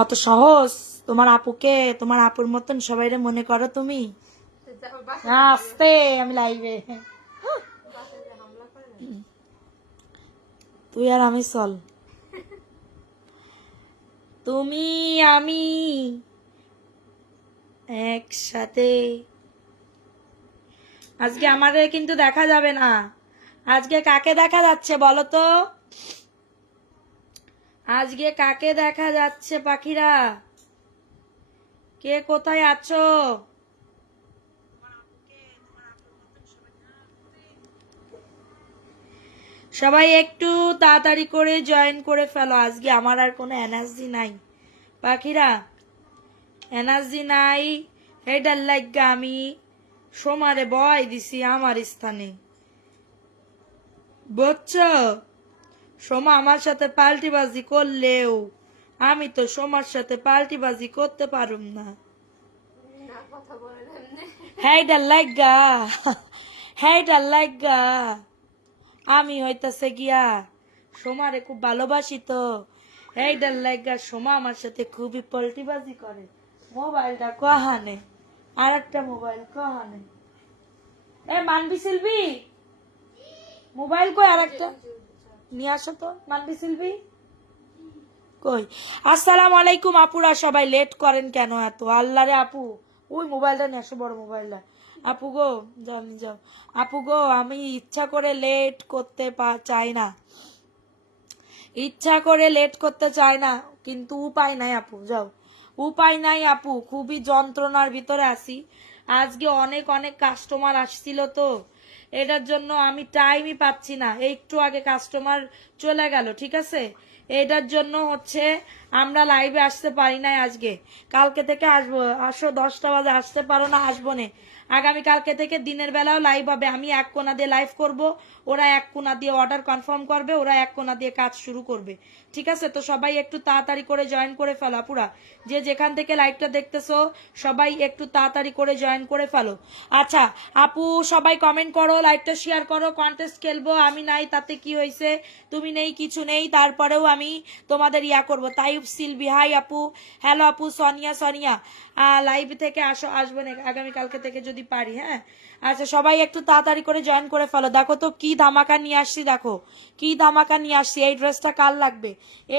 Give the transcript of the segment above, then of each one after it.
অত সহজ? তোমার আপুকে তোমার আপুর মতন সবাইরে মনে করো তুমি? আস্তে, আমি লাইভে। তুই আর আমি চল, তুমি আমি একসাথে। আজকে আমাদের কিন্তু দেখা যাবে না। আজকে কাকে দেখা যাচ্ছে বলো তো? আজকে কাকে দেখা যাচ্ছে পাখিরা? কে কোথায় আছো? সবাই একটু তাড়াতাড়ি করে জয়েন করে ফেলো। আজকে আমার আর কোনো এনার্জি নাই পাখিরা, এনার্জি নাই। এটার লাগা আমি সোমারে বয় দিছি আমার স্থানে, বুঝছো? সোমা আমার সাথে পাল্টিবাজি করলেও আমি তো সোমার সাথে পাল্টিবাজি করতে পারুম না। হেইটার লাগা, হেইটার লাগা আমি হইতাছে গিয়া সোমারে খুব ভালোবাসি তো, এইটার লাগা সোমা আমার সাথে খুবই পল্টিবাজি করে। মোবাইলটা কহানে, আর একটা মোবাইল কহানে? এ মানবি শিল্পী, মোবাইল কই? আর একটা নিয়ে আসো তো মানবি শিল্পী কই? আসসালামু আলাইকুম আপুরা, সবাই লেট করেন কেন এত? আল্লাহ রে আপু, ওই মোবাইলটা নিয়ে আসো, বড় মোবাইলটা। আপু গো, যাও যাও। আপু গো, আমি ইচ্ছা করে লেট করতে চাই না, ইচ্ছা করে লেট করতে চাই না, কিন্তু উপায় নাই আপু, যাও। উপায় নাই আপু, খুবই যন্ত্রণার ভিতরে আছি। আজকে অনেক অনেক কাস্টমার আসছিল তো, এটার জন্য আমি টাইমই পাচ্ছি না। একটু আগে কাস্টমার চলে গেল, ঠিক আছে? এটার জন্য হচ্ছে আমরা লাইভে আসতে পারি নাই আজকে। কালকে থেকে আসবো। আসো, 10টা বাজে আসতে পারো না, আসবো নে। আগামী কালকে থেকে দিনের বেলাও লাইভ হবে। আমি এক কোণা দিয়ে লাইভ করব, ওরা এক কোণা দিয়ে অর্ডার কনফার্ম করবে, ওরা এক কোণা দিয়ে কাজ শুরু করবে, ঠিক আছে? তো সবাই একটু তাড়াতাড়ি করে জয়েন করে ফেলো আপুরা, যে যেখান থেকে লাইভটা দেখতেছো সবাই একটু তাড়াতাড়ি করে জয়েন করে ফেলো। আচ্ছা আপু, সবাই কমেন্ট করো, লাইভটা শেয়ার করো। কন্টেস্ট খেলবো, আমি নাই তাতে কি হয়েছে? তুমি নেই, কিছু নেই, তারপরেও আমি তোমাদের ইয়া করবো। তাইব সিলভি, হাই আপু। হ্যালো আপু, সোনিয়া, সোনিয়া লাইভ থেকে আসো, আসবো না আগামী কালকে থেকে যদি পারি, হ্যাঁ? আচ্ছা সবাই একটু তাড়াতাড়ি করে জয়েন করে ফেলো। দেখো তো কি ধামাকা নিয়ে আসছি, দেখো কি ধামাকা নিয়ে আসছি। এই ড্রেসটা কার লাগবে?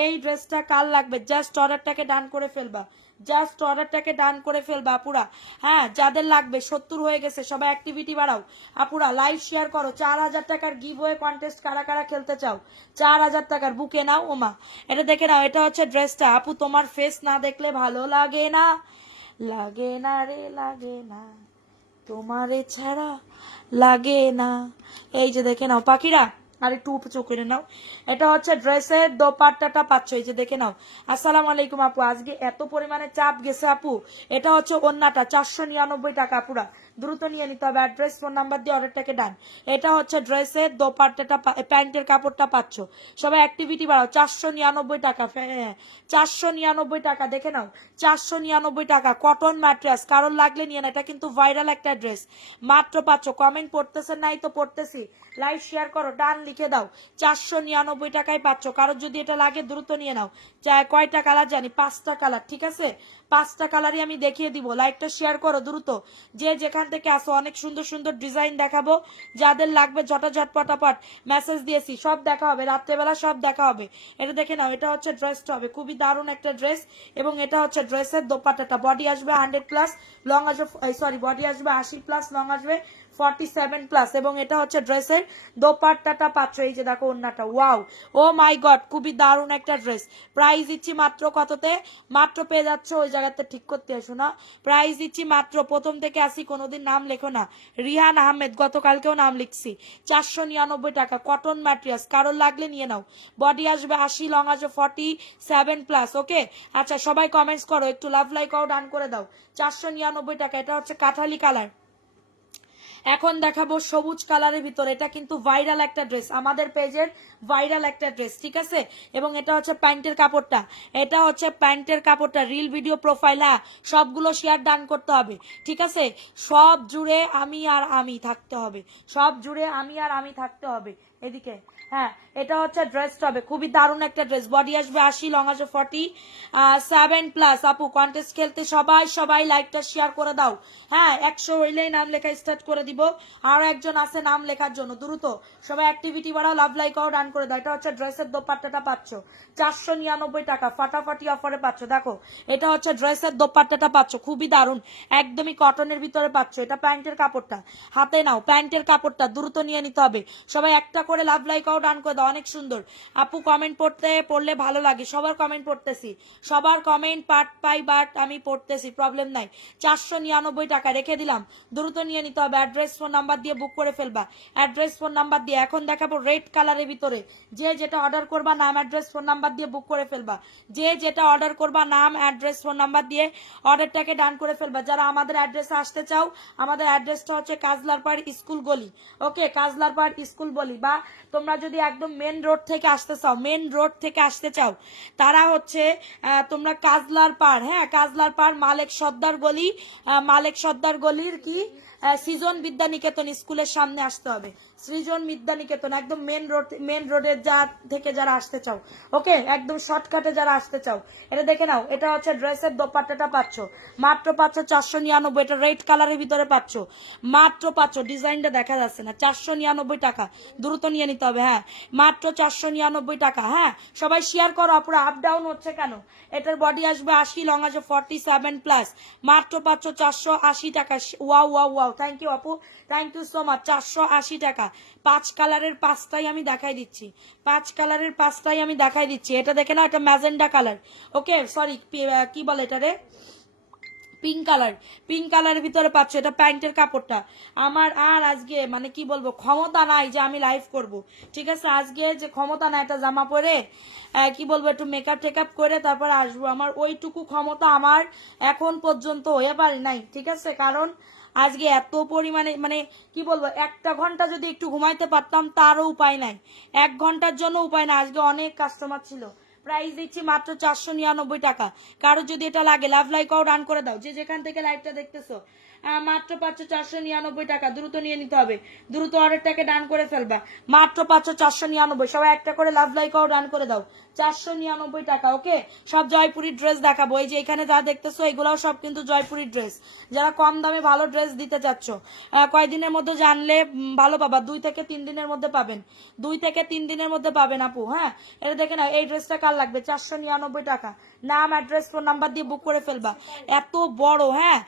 এই ড্রেসটা কার লাগবে? জাস্ট অর্ডারটাকে ডান করে ফেলবা, জাস্ট অর্ডারটাকে ডান করে ফেলবা আপুরা। হ্যাঁ, যাদের লাগবে 70 হয়ে গেছে, সবাই অ্যাক্টিভিটি বাড়াও আপুরা, লাইভ শেয়ার করো। 4000 টাকার গিভওয়ে কন্টেস্ট কারা কারা খেলতে চাও? 4000 টাকার বুকে নাও। ওমা, এটা দেখে নাও, এটা হচ্ছে ড্রেসটা। আপু তোমার ফেস না দেখলে ভালো লাগে না, লাগে না রে, লাগে না, তোমারে ছাড়া লাগে না। এই যে দেখে নাও পাখিরা, আর একটু উপচো করে নাও। এটা হচ্ছে ড্রেসের দোপাট্টাটা পাচ্ছ, এই যে দেখে নাও। আসসালামু আলাইকুম আপু, আজকে এত পরিমাণে চাপ গেছে আপু। এটা হচ্ছে ওন্নাটা, 499 টাকা আপুরা, দ্রুত নিয়ে নিতে হবে। অ্যাড্রেস, ফোন নাম্বার দিয়ে অর্ডারটাকে ডান। এটা হচ্ছে ড্রেসের দোপাট্টাটা, প্যান্টের কাপড়টা পাচ্ছ। সবাই অ্যাক্টিভিটি বাড়াও। 499 টাকা, 499 টাকা, দেখে নাও। 499 টাকা, কটন ম্যাট্রেস, কারোর লাগলে নিয়ে না। এটা কিন্তু ভাইরাল একটা ড্রেস, মাত্র পাচ্ছ। কমেন্ট পড়তেছেন নাই তো? পড়তেছি, লাইভ শেয়ার করো, ডান লিখে দাও। 499 টাকায় পাচ্ছ। কারোর যদি এটা লাগে দ্রুত নিয়ে নাও। চাই কয়টা কালার জানি? 5টা কালার, ঠিক আছে? 5টা কালারই আমি দেখিয়ে দিব। লাইভটা শেয়ার করো দ্রুত, যে যেখান থেকে আসো। অনেক সুন্দর সুন্দর ডিজাইন দেখাবো, যাদের লাগবে ঝটাঝট পটাপট মেসেজ দিয়েছি, সব দেখা হবে রাত্রেবেলা, সব দেখা হবে। এটা দেখে নাও, এটা হচ্ছে ড্রেসটা হবে, খুবই দারুণ একটা ড্রেস। এবং এটা হচ্ছে ড্রেসের দোপাট্টাটা, বডি আসবে 100+, লং আসবে, সরি, বডি আসবে 80+, লং আসবে 47+। এবং এটা হচ্ছে ড্রেসের দোপাট্টাটা পাচ্ছ, এই যে দেখো ওন্নাটা, ওয়াও, ও মাই গড, খুবই দারুণ একটা ড্রেস। প্রাইস দিচ্ছি মাত্র কততে? মাত্র পেয়ে যাচ্ছ, ওই জায়গাতে ঠিক করতে আসো না। প্রাইস দিচ্ছি মাত্র, প্রথম থেকে আসি, কোনোদিন নাম লেখো না। রিহান আহমেদ, গতকালকেও নাম লিখছি। 499 টাকা, কটন ম্যাটেরিয়ালস, কারোর লাগলে নিয়ে নাও। বডি আসবে 80, লং আসবে 47+, ওকে? আচ্ছা সবাই কমেন্টস করো, একটু লাভ লাইক আও ডান করে দাও। 499 টাকা। এটা হচ্ছে কাঠালি কালার। এখন দেখাবো সবুজ কালারের ভিতরে, এটা কিন্তু ভাইরাল একটা ড্রেস, আমাদের পেজের ভাইরাল একটা ড্রেস, ঠিক আছে? এবং এটা হচ্ছে প্যান্টের কাপড়টা, এটা হচ্ছে প্যান্টের কাপড়টা, রিল ভিডিও প্রোফাইল, হ্যাঁ সবগুলো শেয়ার ডান করতে হবে, ঠিক আছে? সব জুড়ে আমি আর আমি থাকতে হবে, সব জুড়ে আমি আর আমি থাকতে হবে। এদিকে, হ্যাঁ এটা হচ্ছে ড্রেসটা হবে খুবই দারুণ একটা ড্রেস, বডি আসবে 80, লং আসবে 47+। আপু কন্টেস্ট খেলতে সবাই সবাই লাইকটা শেয়ার করে দাও। হ্যাঁ 100 হইলেই নাম লেখা স্টার্ট করে দিব। আরো একজন আছে নাম লেখার জন্য, দ্রুত সবাই অ্যাক্টিভিটি বাড়াও, লাভ লাইক আও ডান করে দাও। এটা হচ্ছে ড্রেসের দোপাট্টাটা পাচ্ছ 499 টাকা, ফাটাফাটি অফারে পাচ্ছ। দেখো এটা হচ্ছে ড্রেসের দোপাট্টাটা পাচ্ছ খুবই দারুণ, একদমই কটনের ভিতরে পাচ্ছ। এটা প্যান্টের কাপড়টা, হাতে নাও প্যান্টের কাপড়টা, দ্রুত নিয়ে নিতে হবে। সবাই একটা করে লাভ লাইক আও ডান করে দাও, অনেক সুন্দর। আপু কমেন্ট পড়লে ভালো লাগে, সবার কমেন্ট পড়তেছি, সবার কমেন্ট পার্ট পাই বাট আমি পড়তেছি, প্রবলেম নাই। 499 টাকা রেখে দিলাম, দ্রুত নিয়ে নিতে হবে। অ্যাড্রেস ফোন নাম্বার দিয়ে বুক করে ফেলবা, অ্যাড্রেস ফোন নাম্বার দিয়ে। এখন দেখাবো রেড কালারের ভিতরে, যে যেটা অর্ডার করবা নাম অ্যাড্রেস ফোন নাম্বার দিয়ে বুক করে ফেলবা, যে যেটা অর্ডার করবা নাম অ্যাড্রেস ফোন নাম্বার দিয়ে অর্ডারটাকে ডান করে ফেলবা। যারা আমাদের অ্যাড্রেসে আসতে চাও, আমাদের অ্যাড্রেসটা হচ্ছে কাজলারপাড় স্কুল গলি, ওকে কাজলারপাড় স্কুল গলি। বা তোমরা যদি একদম মেন রোড থেকে আসতে চাও, মেন রোড থেকে আসতে চাও, তারা হচ্ছে তোমরা কাজলার পাড়, হ্যাঁ কাজলার পাড় মালেক সর্দার গলি, মালেক সর্দার গলির কি সৃজন বিদ্যানিকেতন স্কুলের সামনে আসতে হবে। সৃজন বিদ্যানিকেতন একদম মেন রোডের থেকে যারা আসতে চাও, ওকে একদম শর্টকাটে যারা আসতে চাও, এটা দেখে নাও। এটা হচ্ছে ড্রেসের দোপাট্টাটা পাচ্ছ মাত্র পাচ্ছ 499। এটা রেড কালারের ভিতরে পাচ্ছ মাত্র পাচ্ছ, ডিজাইনটা দেখা যাচ্ছে না, 499 টাকা, দ্রুত নিয়ে নিতে হবে। হ্যাঁ মাত্র 499 টাকা। হ্যাঁ সবাই শেয়ার করো, পুরো আপ ডাউন হচ্ছে কেন? এটার বডি আসবে 80, লং আসবে 47+, মাত্র পাচ্ছ 480 টাকা। Wow wow wow, thank you আপু, থ্যাংক ইউ সো মাচ। 480 টাকা, 5 কালারের 5টাই আমি দেখাই দিচ্ছি, 5 কালারের 5টাই আমি দেখাই দিচ্ছি। এটা দেখে না, এটা ম্যাজেন্ডা কালার, ওকে সরি কি বলে এটা রে, পিঙ্ক কালার, পিঙ্ক কালারের ভিতরে পাচ্ছ। এটা প্যান্টের কাপড়টা। আমার আর আজকে মানে কি বলবো, ক্ষমতা নাই যে আমি লাইভ করব, ঠিক আছে আজকে যে ক্ষমতা নাই, একটা জামা পরে কি বলবো একটু মেকআপ টেকআপ করে তারপরে আসবো, আমার ওইটুকু ক্ষমতা আমার এখন পর্যন্ত হয়ে পারে নাই, ঠিক আছে। কারণ আজকে এত পরিমাণে মানে কি বলবো, 1টা ঘন্টা যদি একটু ঘুমাইতে পারতাম তারও উপায় নাই, 1 ঘন্টার জন্য উপায় নাই। আজকে অনেক কাস্টমার ছিল, প্রাইস দিচ্ছি মাত্র 499 টাকা। কারো যদি এটা লাগে লাভ লাইকও রান করে দাও, যে যেখান থেকে লাইভটা দেখতেছো, মাত্র পাচ্ছ 499 টাকা, দ্রুত নিয়ে নিতে হবে, দ্রুত অর্ডারটাকে ডান করে ফেলবা। মাত্র পাচ্ছ 499, সবাই একটা করে লাভ লাইকও ডান করে দাও, 499 টাকা, ওকে। সব জয়পুরি ড্রেস দেখাবো, এই যে এখানে যা দেখতেছো এগুলাও সব কিন্তু জয়পুরি ড্রেস। যারা কম দামে ভালো ড্রেস দিতে চাচ্ছ, কয়দিনের মধ্যে জানলে ভালো পাবা, 2 থেকে 3 দিনের মধ্যে পাবেন, 2 থেকে 3 দিনের মধ্যে পাবেন আপু। হ্যাঁ এটা দেখে না, এই ড্রেসটা কার লাগবে, 499 টাকা, নাম অ্যাড্রেস ফোন নাম্বার দিয়ে বুক করে ফেলবা। এত বড়, হ্যাঁ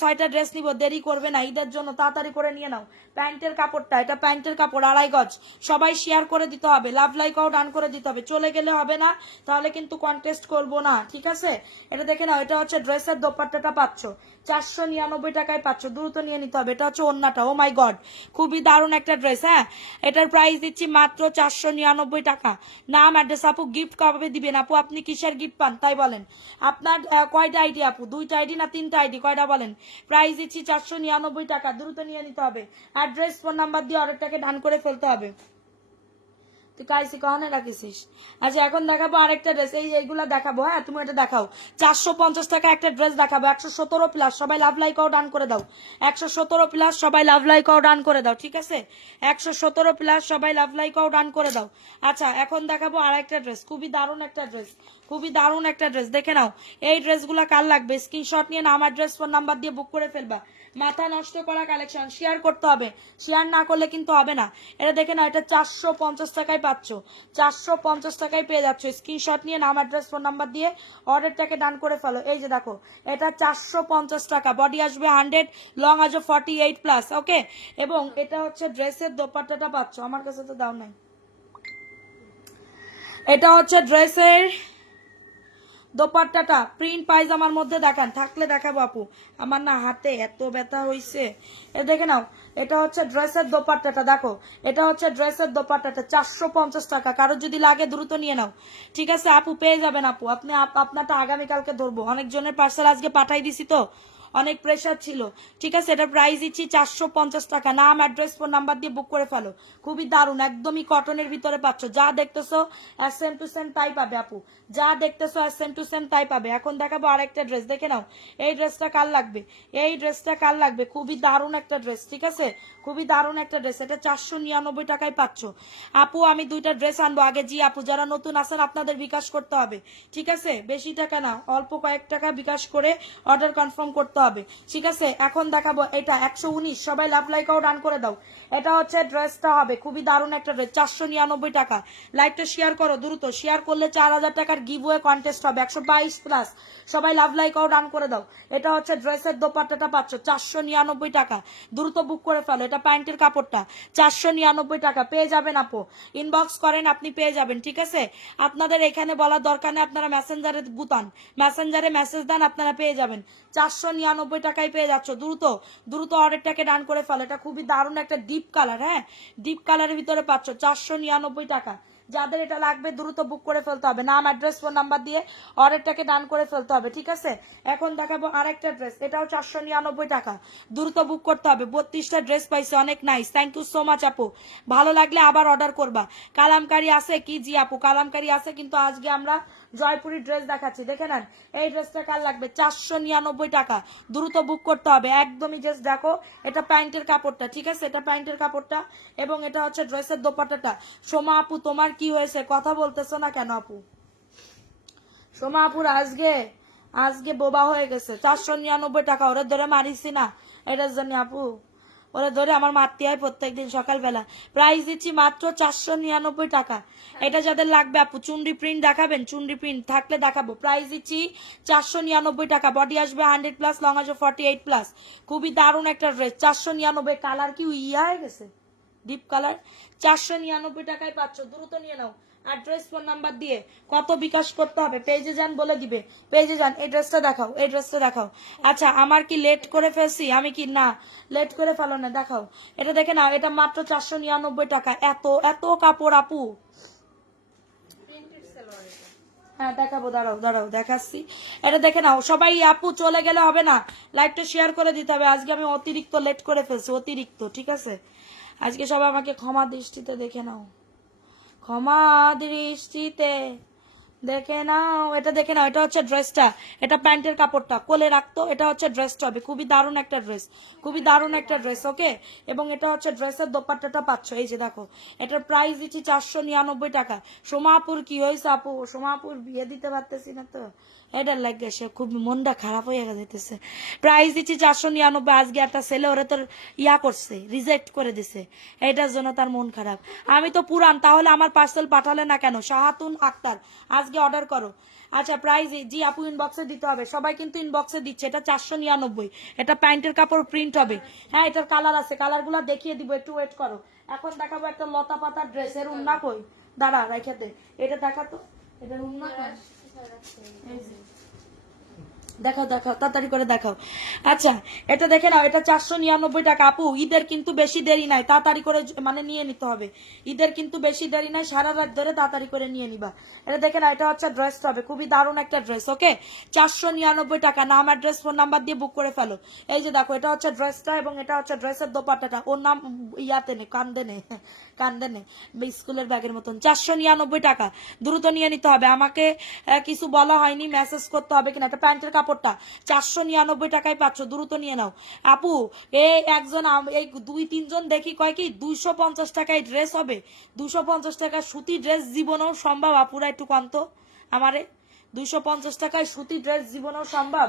6টা ড্রেস নিব, দেরি করবে না, ঈদের জন্য তাড়াতাড়ি করে নিয়ে নাও। প্যান্টের কাপড়টা, এটা প্যান্টের কাপড় 2.5 গজ, সবাই শেয়ার করে দিতে হবে, লাভ লাইকও ডান করে দিতে হবে, চলে গেলে হবে না, তাহলে কিন্তু কন্টেস্ট করবো না, ঠিক আছে। এটা দেখে নাও, এটা হচ্ছে ড্রেসের দোপাট্টাটা পাচ্ছ 499 টাকায় পাচ্ছ, দ্রুত নিয়ে নিতে হবে। এটা হচ্ছে ওন্নাটা, ও মাই গড খুবই দারুণ একটা ড্রেস। হ্যাঁ এটার প্রাইস দিচ্ছি মাত্র 499 টাকা, নাম অ্যাড্রেস। আপু গিফট কবে দিবেন আপু, আপনি কিসের গিফট পান তাই বলেন, আপনার কয়টা আইডি আপু, 2টা আইডি না 3টা আইডি, কয়টা বলেন। প্রাইস দিচ্ছি 499 টাকা, দ্রুত নিয়ে নিতে হবে, অ্যাড্রেস ফোন নাম্বার দিয়ে অর্ডারটাকে ডান করে ফেলতে হবে। তুই কাইসি কখনো রাখিস। আচ্ছা এখন দেখাবো আরেকটা ড্রেস, এইগুলা দেখাবো। হ্যাঁ তুমি এটা দেখাও, 450 টাকা একটা ড্রেস দেখাবো, 117+, সবাই লাভ লাইকও ডান করে দাও, 117+, সবাই লাভ লাইকও ডান করে দাও, ঠিক আছে 117+, সবাই লাভ লাইকও ডান করে দাও। আচ্ছা এখন দেখাবো আরেকটা ড্রেস, খুবই দারুণ একটা ড্রেস, খুবই দারুণ একটা ড্রেস, দেখে নাও। এই ড্রেসগুলা কার লাগবে স্ক্রিনশট নিয়ে নাম অ্যাড্রেস ফোন নাম্বার দিয়ে বুক করে ফেলবা। মাথা নষ্ট করা কালেকশন, শেয়ার করতে হবে, শেয়ার না করলে কিন্তু হবে না। এটা দেখে নাও, এটা 450 টাকায় পাচ্ছ, 450 টাকায় পেয়ে যাচ্ছ, স্ক্রিনশট নিয়ে নাম অ্যাড্রেস ফোন নাম্বার দিয়ে অর্ডারটাকে ডান করে ফেলো। এই যে দেখো এটা 450 টাকা, বডি আসবে 100, লং আসবে 48+, ওকে। এবং এটা হচ্ছে ড্রেসের দোপাট্টাটা পাচ্ছ, আমার কাছে তো দাও নাই, এটা হচ্ছে ড্রেসের দোপাট্টাটা, প্রিন্ট পায়জামার মধ্যে দেখান, থাকলে দেখাবো আপু, আমার না হাতে এত ব্যথা হইছে। এ দেখে নাও, এটা হচ্ছে ড্রেসের দোপাট্টাটা, দেখো এটা হচ্ছে ড্রেসের দোপাট্টাটা, 450 টাকা। কারো যদি লাগে দ্রুত নিয়ে নাও, ঠিক আছে আপু পেয়ে যাবেন আপু, আপনি আপনারটা আগামীকালকে ধরবো, অনেকজনের পার্সেল আজকে পাঠাই দিছি তো, অনেক প্রেশার ছিল, ঠিক আছে। এটা প্রাইস দিচ্ছি 450 টাকা। নাম, অ্যাড্রেস, ফোন নাম্বার দিয়ে বুক করে ফেলো। খুবই দারুণ, একদমই কটনের ভিতরে পাচ্ছ। যা দেখতেছো সেম টু সেম তাই পাবে আপু, যা দেখতেছো সেম টু সেম তাই পাবে। এখন দেখাবো আরেকটা ড্রেস, দেখে নাও। এই ড্রেসটা কার লাগবে, এই ড্রেসটা কার লাগবে? খুবই দারুণ একটা ড্রেস, ঠিক আছে, খুবই দারুণ একটা ড্রেস। এটা 499 টাকায় পাচ্ছ আপু। আমি দুইটা ড্রেস আনবো আগে। জি আপু, যারা নতুন আছেন আপনাদের বিকাশ করতে হবে, ঠিক আছে, বেশি টাকা না, অল্প কয়েক টাকা বিকাশ করে অর্ডার কনফার্ম করতে হবে, ঠিক আছে। এখন দেখাবো এটা 119, সবাই লাভ লাইকাও ডান করে দাও। এটা হচ্ছে ড্রেসটা হবে খুবই দারুণ একটা ড্রেস, 499 টাকা। লাইকটা শেয়ার করো দ্রুত, শেয়ার করলে 4000 টাকার গিভওয়ে কন্টেস্ট হবে, 122 প্লাস। সবাই লাভ লাইকাও ডান করে দাও। এটা হচ্ছে ড্রেসের দোপাট্টাটা পাচ্ছ 499 টাকা, দ্রুত বুক করে ফেলো। এটা প্যান্টের কাপড়টা 499 টাকা পেয়ে যাবেন আপু। ইনবক্স করেন, আপনি পেয়ে যাবেন, ঠিক আছে। আপনাদের এখানে বলার দরকার নেই, আপনারা মেসেঞ্জারে গুতান, মেসেঞ্জারে মেসেজ দেন, আপনারা পেয়ে যাবেন। 499 টাকায় পেয়ে যাচ্ছ। দ্রুত দ্রুত অর্ডারটাকে ডান করে ফেলো। এটা খুবই দারুণ একটা ডিপ কালার, হ্যাঁ, ডিপ কালারের ভিতরে পাচ্ছ 499 টাকা। যাদের এটা লাগবে দ্রুত বুক করে ফেলতে হবে, নাম, অ্যাড্রেস, ফোন নাম্বার দিয়ে অর্ডারটাকে ডান করে ফেলতে হবে, ঠিক আছে। এখন দেখাবো আরেকটা ড্রেস, এটাও 499 টাকা, দ্রুত বুক করতে হবে। 32টা ড্রেস পাইছে, অনেক nice, thank you so much আপু। ভালো লাগলে আবার অর্ডার করবা। কালামকারি আছে কি? জি আপু, কালামকারি আছে, কিন্তু আজকে আমরা জয়পুরি ড্রেস দেখাচ্ছি, দেখে নেন। এই ড্রেসটা কার লাগবে? 499 টাকা, দ্রুত বুক করতে হবে। একদমই জাস্ট দেখো, এটা প্যান্টের কাপড়টা, ঠিক আছে, এটা প্যান্টের কাপড়টা, এবং এটা হচ্ছে ড্রেসের দোপাট্টাটা। সোমা আপু, তোমার কি হয়েছে, কথা বলতেছো না কেন আপু? সোমা আপুর আজকে আজকে বোবা হয়ে গেছে। 499 টাকা, ওরা ধরে মারিছি না এটার জন্য আপু, ওরা ধরে আমার মারতে হয় প্রত্যেকদিন সকালবেলা। প্রাইস দিচ্ছি মাত্র 499 টাকা। এটা যাদের লাগবে আপু, চুনরি প্রিন্ট দেখাবেন? চুনরি প্রিন্ট থাকলে দেখাবো। প্রাইস দিচ্ছি 499 টাকা। বডি আসবে 100 প্লাস, লং আসবে 48 প্লাস। খুবই দারুণ একটা ড্রেস, 499। কালার কি ইয়া হয়ে গেছে, ডিপ কালার। 499 টাকায় পাচ্ছ, দ্রুত নিয়ে নাও। অ্যাড্রেস, ফোন নাম্বার দিয়ে কত বিকাশ করতে হবে পেজে যান, বলে দিবে, পেজে যান। এই ড্রেসটা দেখাও, এই ড্রেসটা দেখাও। আচ্ছা, আমার কি লেট করে ফেলছি আমি? কি না, লেট করে ফেলো না, দেখাও। এটা দেখে নাও, এটা মাত্র 499 টাকা। এত এত কাপড় আপু। হ্যাঁ দেখাবো, দাঁড়াও দাঁড়াও দেখাচ্ছি। এটা দেখে নাও সবাই। আপু চলে গেলে হবে না, লাইভটা শেয়ার করে দিতে হবে। আজকে আমি অতিরিক্ত লেট করে ফেলছি, অতিরিক্ত, ঠিক আছে। আজকে সবাই আমাকে ক্ষমা দৃষ্টিতে দেখে নাও, ক্ষমা দৃষ্টিতে দেখে নাও। এটা দেখে নাও, এটা হচ্ছে ড্রেসটা, এটা প্যান্টের কাপড়টা কোলে রাখতো। এটা হচ্ছে ড্রেসটা হবে, খুবই দারুণ একটা ড্রেস, খুবই দারুণ একটা ড্রেস, ওকে। এবং এটা হচ্ছে ড্রেসের দোপাট্টাটা পাচ্ছ, এই যে দেখো। এটার প্রাইস দিচ্ছি 499 টাকা। সোমাপুর কি হয়েছে আপু? সোমাপুর বিয়ে দিতে পারতেছি না তো, এটার লাগে সে খুব মনটা খারাপ হয়ে যেতেছে। প্রাইস দিচ্ছি 499। আজকে একটা ছেলে ওরে তোর ইয়া করছে, রিজেক্ট করে দিছে, এটার জন্য তার মন খারাপ। আমি তো পুরান, তাহলে আমার পার্সেল পাঠালে না কেন? শাহাতুন আক্তার, আজকে অর্ডার করো। আচ্ছা, প্রাইস জি আপু ইনবক্সে দিতে হবে, সবাই কিন্তু ইনবক্সে দিচ্ছে। এটা 499, এটা প্যান্টের কাপড়, প্রিন্ট হবে, হ্যাঁ। এটার কালার আছে, কালার গুলা দেখিয়ে দিব, একটু ওয়েট করো। এখন দেখাবো একটা লতা পাতার ড্রেসের উন্না কই, দাঁড়া রেখে দে, এটা দেখাতো, এটার উন্না কই, দেখাও দেখাও, তাড়াতাড়ি করে দেখাও। আচ্ছা, এটা দেখে নাও, এটা 499 টাকা আপু। ঈদের কিন্তু বেশি দেরি নাই, তাড়াতাড়ি করে মানে নিয়ে নিতে হবে। ঈদের কিন্তু বেশি দেরি নাই, সারা রাত ধরে তাড়াতাড়ি করে নিয়ে নিবা। এটা দেখে নাও, এটা হচ্ছে ড্রেসটা হবে, খুবই দারুণ একটা ড্রেস, ওকে। 499 টাকা। নাম, অ্যাড্রেস, ফোন নাম্বার দিয়ে বুক করে ফেলো। এই যে দেখো, এটা হচ্ছে ড্রেসটা, এবং এটা হচ্ছে ড্রেসের দোপাট্টাটা। ওর নাম ইয়াতে নে, কান্দে নে, কান্দে নে, স্কুলের ব্যাগের মতন। 499 টাকা, দ্রুত নিয়ে নিতে হবে। আমাকে কিছু বলা হয়নি, মেসেজ করতে হবে কিনা। এটা প্যান্টের কাপড়টা 499 টাকায় পাচ্ছ, দ্রুত নিয়ে নাও আপু। এই একজন, এই 2-3 জন দেখি কয় কি 250 টাকায় ড্রেস হবে। 250 টাকায় সুতি ড্রেস জীবনেও সম্ভব আপুরা? একটু কন্ত আমারে, 250 টাকায় সুতি ড্রেস জীবনেও সম্ভব?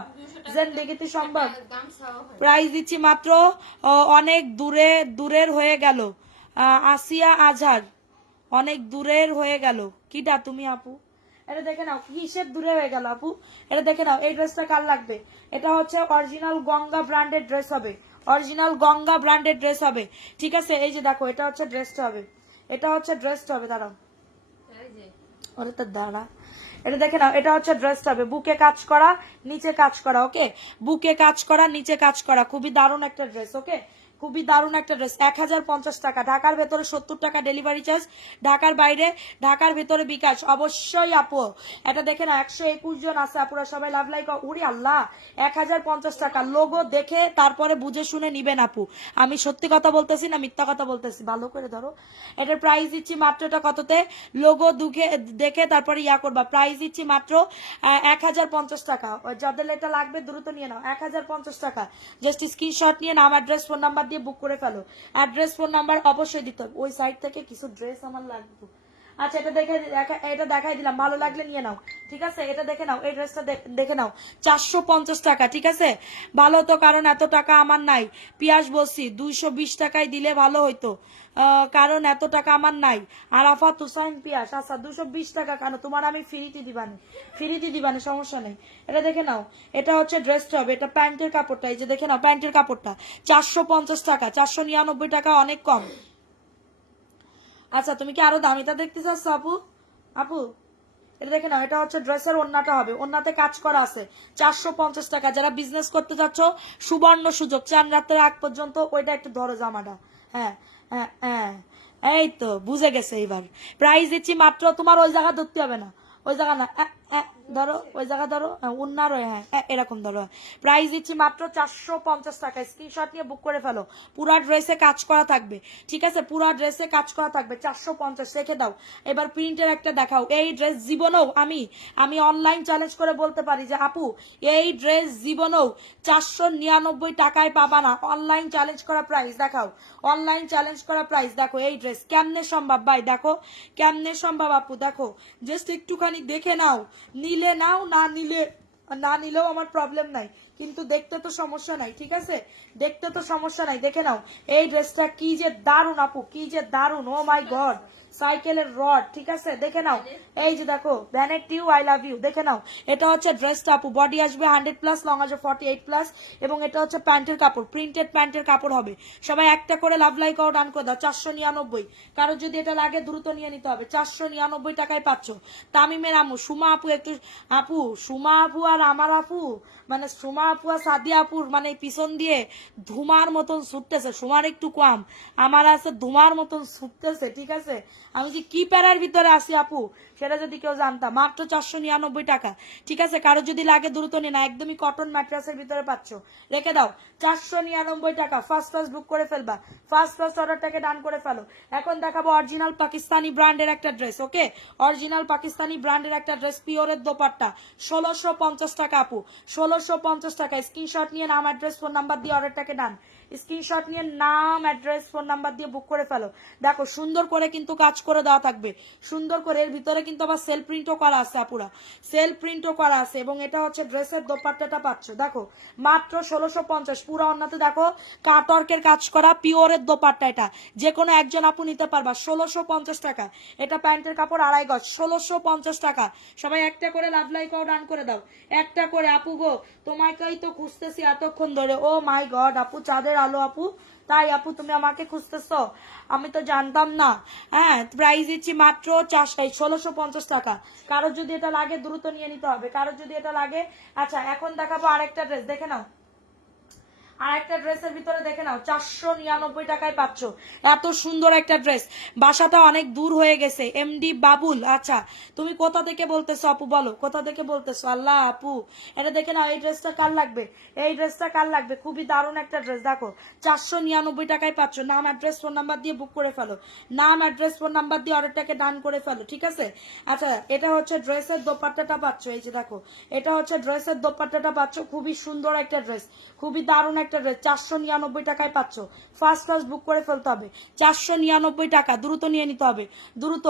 দেখতে সম্ভব? প্রাইস দিচ্ছি মাত্র, অনেক দূরের হয়ে গেল। আসিয়া আজহার, অনেক দূরের হয়ে গেল। কিটা তুমি আপু? এটা দেখে নাও, কিসের দূরে হয়ে গেল আপু? এটা দেখে নাও, এই ড্রেসটা কার লাগবে? এটা হচ্ছে অরিজিনাল গঙ্গা ব্র্যান্ডেড ড্রেস হবে, অরিজিনাল গঙ্গা ব্র্যান্ডেড ড্রেস হবে, ঠিক আছে। এই যে দেখো, এটা হচ্ছে ড্রেসটা হবে, এটা হচ্ছে ড্রেসটা হবে, দাঁড়াও, ওরে তো দাঁড়া। এটা দেখে নাও, এটা হচ্ছে ড্রেসটা হবে, বুকে কাজ করা, নিচে কাজ করা, ওকে। বুকে কাজ করা, নিচে কাজ করা, খুবই দারুণ একটা ড্রেস, ওকে। খুবই দারুণ একটা ড্রেস, 1050 টাকা। ঢাকার ভেতরে 70 টাকা ডেলিভারি চার্জ, ঢাকার বাইরে, ঢাকার ভেতরে বিকাশ। অবশ্যই আপু এটা দেখে না, 121 জন আছে আপুরা, সবাই লাভ লাইক। উরি আল্লাহ, 1050 টাকা। লোগো দেখে তারপরে বুঝে শুনে নিবেন আপু, আমি সত্যি কথা বলতেছি না মিথ্যা কথা বলতেছি, ভালো করে ধরো। এটার প্রাইস দিচ্ছি মাত্র, এটা কততে, লোগো দেখে তারপরে ইয়া করবা। প্রাইস দিচ্ছি মাত্র 1050 টাকা। যাদের এটা লাগবে দ্রুত নিয়ে নাও, 1050 টাকা। জাস্ট স্ক্রিনশট নিয়ে নাম, অ্যাড্রেস, ফোন নাম্বার দিয়ে বুক করে ফেলো। অ্যাড্রেস ফোন নাম্বার অবশ্যই দিতে হবে। ওই সাইট থেকে কিছু ড্রেস আমার লাগবে। আচ্ছা এটা এটা দেখাই দিলাম, ভালো লাগলে নিয়ে নাও, ঠিক আছে। এটা দেখে নাও, এই ড্রেসটা দেখে নাও, 450 টাকা, ঠিক আছে। ভালো তো, কারণ এত টাকা আমার নাই। পিয়াস বলছি 220 টাকায় দিলে ভালো হইতো, কারণ এত টাকা আমার নাই। আরাফাত হুসাইন পিয়াস, আচ্ছা 220 টাকা কেন, তোমার আমি ফ্রিতে দিবানি, সমস্যা নেই। এটা দেখে নাও, এটা হচ্ছে ড্রেসটা হবে, এটা প্যান্টের কাপড়টা, এই যে দেখে নাও প্যান্টের কাপড়টা, 450 টাকা, 499 টাকা, অনেক কম। আচ্ছা তুমি কি আরো দামিটা দেখতে চাচ্ছ আপু? আপু এটা দেখে নাও, এটা হচ্ছে ড্রেসের ওন্নাটা হবে, ওন্নাতে কাজ করা আছে, 450 টাকা। যারা বিজনেস করতে যাচ্ছ সুবর্ণ সুযোগ, চান রাতের আগ পর্যন্ত। ওইটা একটু ধরো জামাটা, হ্যাঁ হ্যাঁ হ্যাঁ, এই তো বুঝে গেছে এইবার। প্রাইস দিচ্ছি মাত্র, তোমার ওই জায়গা ধরতে হবে না, ওই জায়গা না, ধরো ওই জায়গা ধরো, উন্নার, হ্যাঁ এরকম ধরো। প্রাইস দিচ্ছি মাত্র 450 টাকা। স্ক্রিনশট নিয়ে বুক করে ফেলো। পুরা ড্রেসে কাজ করা থাকবে, ঠিক আছে, পুরা ড্রেসে কাজ করা থাকবে, 450 রেখে দাও। এবার প্রিন্টের একটা দেখাও। এই ড্রেস জীবনেও আমি অনলাইন চ্যালেঞ্জ করে বলতে পারি যে আপু এই ড্রেস জীবনেও 499 টাকায় পাবা না। অনলাইন চ্যালেঞ্জ করা প্রাইস দেখাও, অনলাইন চ্যালেঞ্জ করা প্রাইস দেখো। এই ড্রেস কেমনে সম্ভব ভাই, দেখো কেমনে সম্ভব আপু, দেখো জাস্ট একটুখানি দেখে নাও। নিলে নাও, না নিলেও আমার প্রবলেম নাই, কিন্তু দেখতে তো সমস্যা নাই, ঠিক আছে, দেখতে তো সমস্যা নাই। দেখে নাও এই ড্রেসটা কি যে দারুন আপু, কি যে দারুন, ও মাই গড। সাইকেলের রড, ঠিক আছে, দেখে নাও। এই যে দেখো ভ্যানেট ইউ আই লাভ ইউ, দেখে নাও। এটা হচ্ছে ড্রেসটা আপু, বডি আসবে 100+, লং আসবে 48+, এবং এটা হচ্ছে প্যান্টের কাপড়, প্রিন্টেড প্যান্টের কাপড় হবে। সবাই একটা করে লাভ লাইক আউট ডান করে দাও। 499, কারো যদি এটা লাগে দ্রুত নিয়ে নিতে হবে। 499 টাকায় পাচ্ছ। তামিমের আমু, সুমা আপু, একটু আপু, সুমা আপু আর আমার আপু, মানে সুমা আপু আর সাদিয়া আপুর মানে পিছন দিয়ে ধুমার মতন ছুটতেছে। সুমার একটু কম, আমার আছে ধুমার মতন ছুটতেছে, ঠিক আছে। আমি যে কি প্যারার ভিতরে আছি আপু, সেটা যদি কেউ জানতাম। মাত্র 499 টাকা, ঠিক আছে। কারো যদি লাগে দ্রুত নিয়ে না, একদমই কটন ম্যাট্রাসের ভিতরে পাচ্ছ। রেখে দাও 499 টাকা। ফার্স্ট বুক করে ফেলবা, ফার্স্ট অর্ডারটাকে ডান করে ফেলো। এখন দেখাবো অরিজিনাল পাকিস্তানি ব্র্যান্ডের একটা ড্রেস, ওকে, অরিজিনাল পাকিস্তানি ব্র্যান্ডের একটা ড্রেস, পিওরের দোপাট্টা, 1650 টাকা আপু, 1650 টাকা। স্ক্রিনশট নিয়ে নাম, অ্যাড্রেস, ফোন নাম্বার দিয়ে অর্ডারটাকে ডান। স্ক্রিনশট নিয়ে নাম, অ্যাড্রেস, ফোন নাম্বার দিয়ে বুক করে ফেলো। দেখো সুন্দর করে কিন্তু কাজ করে দেওয়া থাকবে, সুন্দর করে। এর ভিতরে কিন্তু আবার সেল প্রিন্টও করা আছে আপুরা, সেল প্রিন্টও করা আছে। এবং এটা হচ্ছে ড্রেসের দোপাট্টাটা পাচ্ছ, দেখো মাত্র 1650। পুরো অন্যতে দেখো কাটওয়ার্কের কাজ করা পিওরের দোপাট্টা, এটা যে কোনো একজন আপু নিতে পারবা, 1650 টাকা। এটা প্যান্টের কাপড় 2.5 গজ, 1650 টাকা। সবাই একটা করে লাভ লাইক রান করে দাও, একটা করে আপু গো, তোমাকেই তো খুঁজতেছি এতক্ষণ ধরে। ও মাই গড আপু, চাঁদের আলো আপু, তাই আপু তুমি আমাকে খুঁজতেছো, আমি তো জানতাম না। হ্যাঁ প্রাইস দিচ্ছি মাত্র 1650 টাকা। কারোর যদি এটা লাগে দ্রুত নিয়ে নিতে হবে, কারোর যদি এটা লাগে। আচ্ছা এখন দেখাবো আরেকটা ড্রেস, দেখে নাও, আর একটা ড্রেসের ভিতরে দেখে নাও, 499 টাকায় পাচ্ছ। এত সুন্দর একটা ড্রেস। বাসাটা অনেক দূর হয়ে গেছে, এমডি বাবুল। আচ্ছা তুমি কোথা থেকে বলতেছো আপু, বলো কোথা থেকে বলতেছো। আল্লাহ আপু এটা দেখে নাও, এই ড্রেসটা কার লাগবে, এই ড্রেসটা কার লাগবে, খুবই দারুণ একটা ড্রেস। দেখো 499 টাকায় পাচ্ছ। নাম, অ্যাড্রেস, ফোন নাম্বার দিয়ে বুক করে ফেলো, নাম, অ্যাড্রেস, ফোন নাম্বার দিয়ে অর্ডারটাকে ডান করে ফেলো, ঠিক আছে। আচ্ছা এটা হচ্ছে ড্রেসের দোপাট্টাটা পাচ্ছ, এই যে দেখো এটা হচ্ছে ড্রেসের দোপাট্টাটা পাচ্ছ, খুবই সুন্দর একটা ড্রেস, খুবই দারুণ একটা ড্রেস। 499 টাকায় পাচ্ছ। ফার্স্ট ক্লাস বুক করে ফেলতে হবে, 499 টাকা। দ্রুত নিয়ে নিতে হবে, দ্রুত।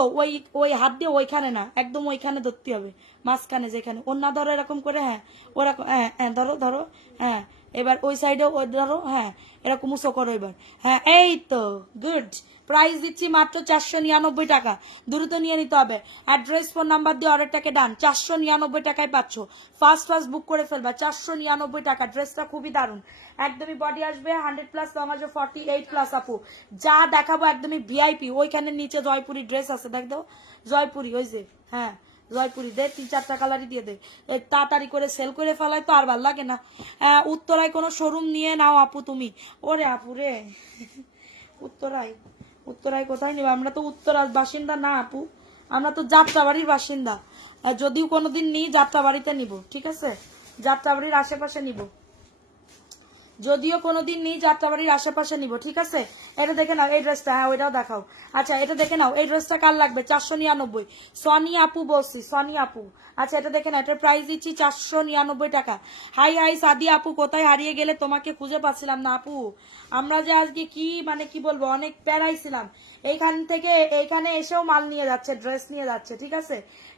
ওই হাত দিয়ে ওইখানে না, একদম ওইখানে ধরতে হবে, মাঝখানে যেখানে অন্য ধরো এরকম করে, হ্যাঁ ওরকম, হ্যাঁ হ্যাঁ ধরো ধরো, হ্যাঁ এবার ওই সাইডে ওই ধরো, হ্যাঁ এরকম উঁচু করো এবার, হ্যাঁ এই তো গুড। প্রাইস দিচ্ছি মাত্র 499 টাকা, দ্রুত নিয়ে নিতে হবে। অ্যাড্রেস, ফোন নাম্বার দিয়ে অর্ডারটাকে ডান। 499 টাকায় পাচ্ছ। ফার্স্ট বুক করে ফেলবা, 499 টাকা। ড্রেসটা খুবই দারুণ, একদমই বডি আসবে 100+, লং আসবে 48+। আপু যা দেখাবো একদমই ভিআইপি। ওইখানে নিচে জয়পুরি ড্রেস আছে, দেখ দাও জয়পুরি, ওই যে, হ্যাঁ জয়পুরি দে, 3-4টা কালারই দিয়ে দে, তাড়াতাড়ি করে সেল করে ফেলাই তো আর ভাল লাগে না। উত্তরায় কোনো শোরুম নিয়ে নাও আপু তুমি। ওরে আপু রে, উত্তরায় উত্তরায় কোথায় নিব? আমরা তো উত্তরার বাসিন্দা না আপু, আমরা তো যাত্রাবাড়ির বাসিন্দা। যদিও কোনোদিন নিই যাত্রাবাড়িতে নিব, ঠিক আছে, যাত্রাবাড়ির আশেপাশে নিব, যদিও কোনোদিন নেই যাত্রাবাড়ির আশেপাশে নিব, ঠিক আছে। এটা দেখে নাও এই ড্রেসটা, হ্যাঁ ওইটাও দেখাও। আচ্ছা এটা দেখে নাও, এই ড্রেসটা কার লাগবে? 499, সনি আপু বলছি, সনি আপু। আচ্ছা এটা দেখে নাও, এটার প্রাইস দিচ্ছি 499 টাকা। হাই হাই সাদি আপু, কোথায় হারিয়ে গেলে? তোমাকে খুঁজে পাচ্ছিলাম না আপু। আমরা যে আজকে কি মানে কি বলবো, অনেক প্যারাইছিলাম। এইখান থেকে এইখানে এসেও মাল নিয়ে যাচ্ছে, ড্রেস নিয়ে যাচ্ছে, ঠিক আছে,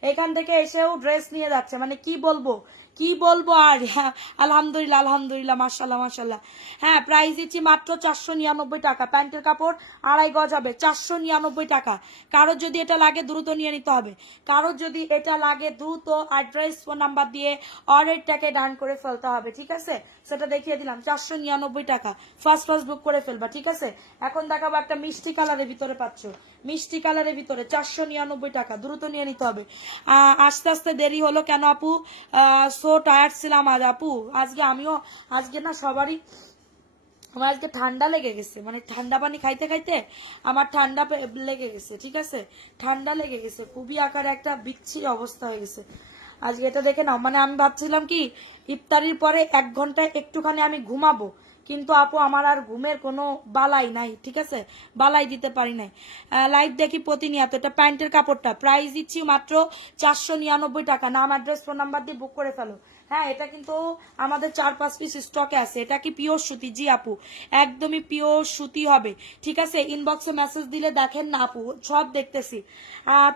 এখান থেকে এসেও ড্রেস নিয়ে যাচ্ছে, মানে কি বলবো কি বলবো আর। হ্যাঁ আলহামদুলিল্লাহ আলহামদুলিল্লাহ, মাশাল্লাহ মাশাল্লাহ। হ্যাঁ প্রাইস দিচ্ছি মাত্র 499 টাকা। প্যান্টের কাপড় 2.5 গজ হবে, 499 টাকা। কারোর যদি এটা লাগে দ্রুত নিয়ে নিতে হবে, কারোর যদি এটা লাগে দ্রুত অ্যাড্রেস ফোন নাম্বার দিয়ে অর্ডারটাকে ডান করে ফেলতে হবে, ঠিক আছে। সেটা দেখিয়ে দিলাম, 499 টাকা। ফার্স্ট বুক করে ফেলবা, ঠিক আছে। এখন দেখাবো একটা মিষ্টি কালারের ভিতরে, পাচ্ছ মিষ্টি কালারের ভিতরে 499 টাকা, দ্রুত নিয়ে নিতে হবে। আস্তে আস্তে দেরি হলো কেন আপু? সো টায়ার্ড ছিলাম আজ আপু, আজকে না সবারই, আমার আজকে ঠান্ডা লেগে গেছে, মানে ঠান্ডা পানি খাইতে খাইতে আমার ঠান্ডা লেগে গেছে, ঠিক আছে, ঠান্ডা লেগে গেছে, খুবই আকারে একটা বিচ্ছিরি অবস্থা হয়ে গেছে আজকে। এটা দেখে নাও, মানে আমি ভাবছিলাম কি ইফতারির পরে 1 ঘন্টায় একটুখানি আমি ঘুমাবো, কিন্তু আপু আমার আর ঘুমের কোনো বালাই নাই, ঠিক আছে, বালাই দিতে পারি নাই। লাইভ দেখি প্রতিনিয়ত। এটা প্যান্টের কাপড়টা, প্রাইস দিচ্ছি মাত্র 499 টাকা। নাম অ্যাড্রেস ফোন নাম্বার দিয়ে বুক করে ফেলো। হ্যাঁ এটা কিন্তু আমাদের 4-5 পিস স্টকে আছে। এটা কি পিওর সুতি? জি আপু একদমই পিওর সুতি হবে, ঠিক আছে। ইনবক্সে মেসেজ দিলে দেখেন না আপু, সব দেখতেছি।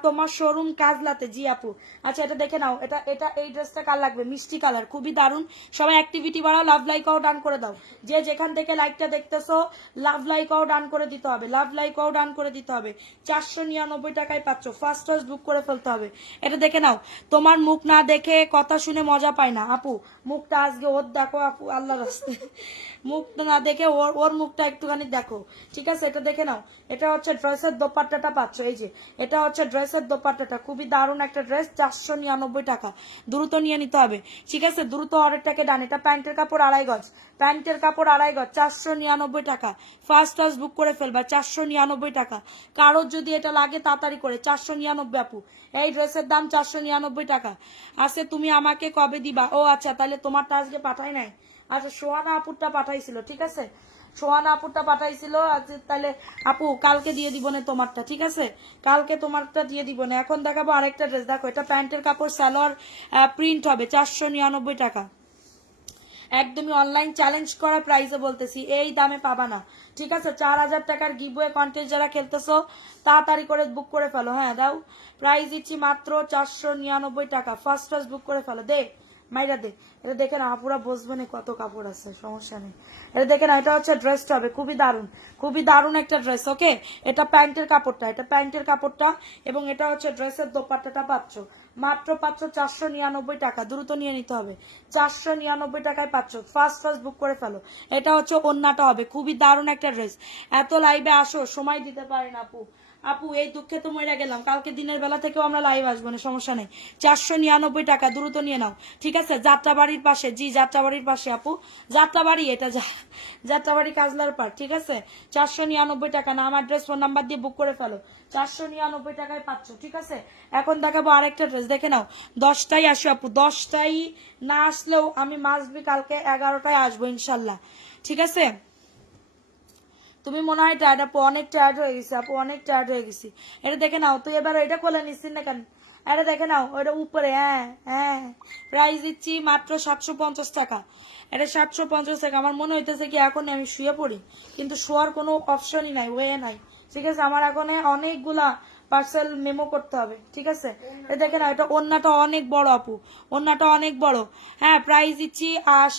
তোমার শোরুম কাজলাতে? জি আপু। আচ্ছা এটা দেখে নাও, এটা এটা এই ড্রেসটা কার লাগবে? মিষ্টি কালার, খুবই দারুণ। সবাই অ্যাক্টিভিটি বাড়াও, লাভ লাইকও ডান করে দাও। যে যেখান থেকে লাইকটা দেখতেছো লাভ লাইকও ডান করে দিতে হবে, লাভ লাইকও ডান করে দিতে হবে। 499 টাকায় পাচ্ছ, ফার্স্ট বুক করে ফেলতে হবে। এটা দেখে নাও, তোমার মুখ না দেখে কথা শুনে মজা পায় না আপু, মুখটা আজকে ওর দেখো আপু, আল্লাহ রাস্তে মুখ না দেখে ওর মুখটা একটুখানি দেখো, ঠিক আছে। এটা দেখে নাও, এটা হচ্ছে ড্রেসের দোপাট্টাটা পাচ্ছ, এই যে এটা হচ্ছে ড্রেসের দোপাট্টাটা, খুবই দারুণ একটা ড্রেস, 499 টাকা, দ্রুত নিয়ে নিতে হবে, ঠিক আছে, দ্রুত অর্ডারটাকে ডান। এটা প্যান্টের কাপড় 2.5 গজ, প্যান্টের কাপড় 2.5 গজ, 499 টাকা। ফার্স্ট বুক করে ফেলবা, 499 টাকা। কারোর যদি এটা লাগে তাড়াতাড়ি করে, 499 আপু, এই ড্রেসের দাম 499 টাকা। আছে তুমি আমাকে কবে দিবা? ও আচ্ছা, তাহলে তোমারটা আজকে পাঠাই নাই। আচ্ছা সোহানা আপুরটা পাঠাইছিল, ঠিক আছে, সোহানা আপুরটা পাঠাইছিল। আচ্ছা তাহলে আপু কালকে দিয়ে দিব না তোমারটা, ঠিক আছে, কালকে তোমারটা দিয়ে দিব না। এখন দেখাবো আরেকটা ড্রেস, দেখো এটা প্যান্টের কাপড়, সালোয়ার প্রিন্ট হবে, 499 টাকা। একদমই অনলাইন চ্যালেঞ্জ করা প্রাইসে বলতেছি, এই দামে পাবা না, ঠিক আছে। 4000 টাকার গিভওয়ে কন্টেস্ট যারা খেলতেছো তাড়াতাড়ি করে বুক করে ফেলো। হ্যাঁ দাও, প্রাইস দিচ্ছি মাত্র 499 টাকা। ফার্স্ট বুক করে ফেলো, দে মাইরা দে। এটা দেখে না আপুরা বসবে না, কত কাপড় আছে, সমস্যা নেই। এটা দেখে না, এটা হচ্ছে ড্রেসটা হবে, খুবই দারুণ একটা ড্রেস, ওকে। এটা প্যান্টের কাপড়টা, এটা প্যান্টের কাপড়টা, এবং এটা হচ্ছে ড্রেসের দোপাট্টাটা পাচ্ছ, মাত্র পাচ্ছ 499 টাকা, দ্রুত নিয়ে নিতে হবে। 499 টাকায় পাচ্ছ, ফার্স্ট বুক করে ফেলো। এটা হচ্ছে ওন্নাটা হবে, খুবই দারুণ একটা ড্রেস। এত লাইভে আসো, সময় দিতে পারেন আপু, আপু এই দুঃখে তো মরে গেলাম, কালকে দিনের বেলা থেকেও আমরা লাইভ আসবো না, সমস্যা নেই। 499 টাকা, দ্রুত নিয়ে নাও, ঠিক আছে। যাত্রাবাড়ির পাশে, জি যাত্রাবাড়ির পাশে আপু, যাত্রাবাড়ি, এটা যাত্রাবাড়ি কাজলার পার, ঠিক আছে। 499 টাকা, নাম অ্যাড্রেস ফোন নাম্বার দিয়ে বুক করে ফেলো, 499 টাকায় পাচ্ছ, ঠিক আছে। এখন দেখাবো আরেকটা ড্রেস, দেখে নাও। 10টায় আসো আপু, 10টায় না আসলেও আমি মাসবি কালকে 11টায় আসবো ইনশাল্লাহ, ঠিক আছে। তুমি মনে হয় টায়ার্ড আপু, অনেক টায়ার্ড হয়ে গেছি আপু, অনেক টায়ার্ড হয়ে গেছি। এটা দেখে নাও, তুই এবার এটা খোলে নিচ্ছিস না কেন? এটা দেখে নাও, ওটা উপরে, হ্যাঁ হ্যাঁ, প্রাইস দিচ্ছি মাত্র 750 টাকা। এটা 750 টাকা। আমার মনে হইতেছে কি এখন আমি শুয়ে পড়ি, কিন্তু শোয়ার কোনো অপশনই নাই, ওয়ে নাই, ঠিক আছে। আমার এখন অনেকগুলা পার্সেল মেমো করতে হবে, ঠিক আছে। দেখে না, এটা ওন্নাটা অনেক বড় আপু, ওন্নাটা অনেক বড়। হ্যাঁ প্রাইস দিচ্ছি